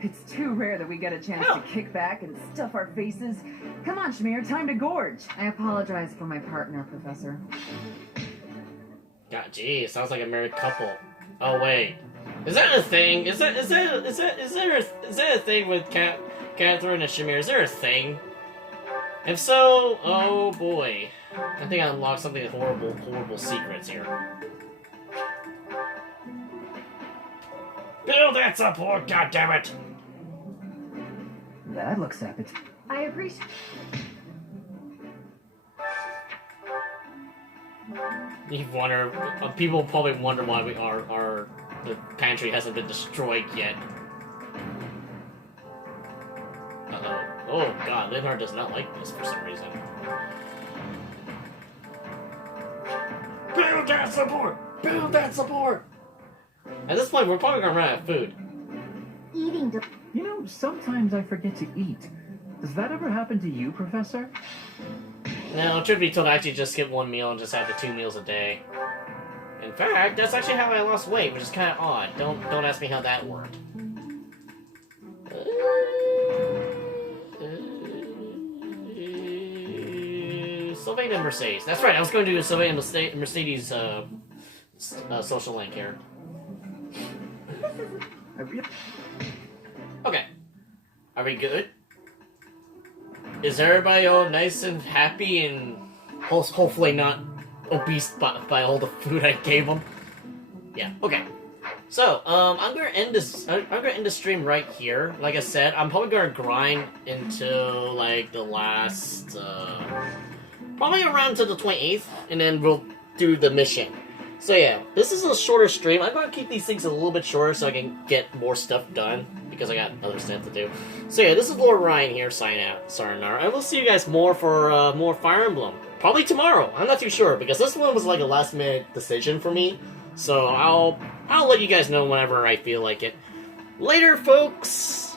It's too rare that we get a chance to kick back and stuff our faces. Come on, Shamir, time to gorge. I apologize for my partner, Professor. God, gee, it sounds like a married couple. Oh wait, is that a thing? Is that a thing with Catherine and Shamir? Is there a thing? If so, oh boy, I think I unlocked something horrible secrets here. Build that support, goddammit! That looks epic. I appreciate... You wonder, people probably wonder why the pantry hasn't been destroyed yet. Uh-oh. Oh god, Linhardt does not like this for some reason. Build that support! Build that support! At this point, we're probably gonna run out of food. Eating the... You know, sometimes I forget to eat. Does that ever happen to you, Professor? No, truth be told, I actually just skip 1 meal and just have the 2 meals a day. In fact, that's actually how I lost weight, which is kind of odd. Don't ask me how that worked. Sylvain and Mercedes. That's right, I was going to do a Sylvain and Mercedes social link here. Okay. Are we good? Is everybody all nice and happy and hopefully not obese by all the food I gave them? Yeah, okay. So, I'm gonna end this. I'm gonna end the stream right here. Like I said, I'm probably gonna grind until like the last, probably around to the 28th, and then we'll do the mission. So yeah, this is a shorter stream. I'm gonna keep these things a little bit shorter so I can get more stuff done because I got other stuff to do. So yeah, this is Lord Ryan here, signing out, sayonara, and we'll see you guys more for more Fire Emblem. Probably tomorrow. I'm not too sure because this one was like a last minute decision for me. So I'll let you guys know whenever I feel like it. Later, folks!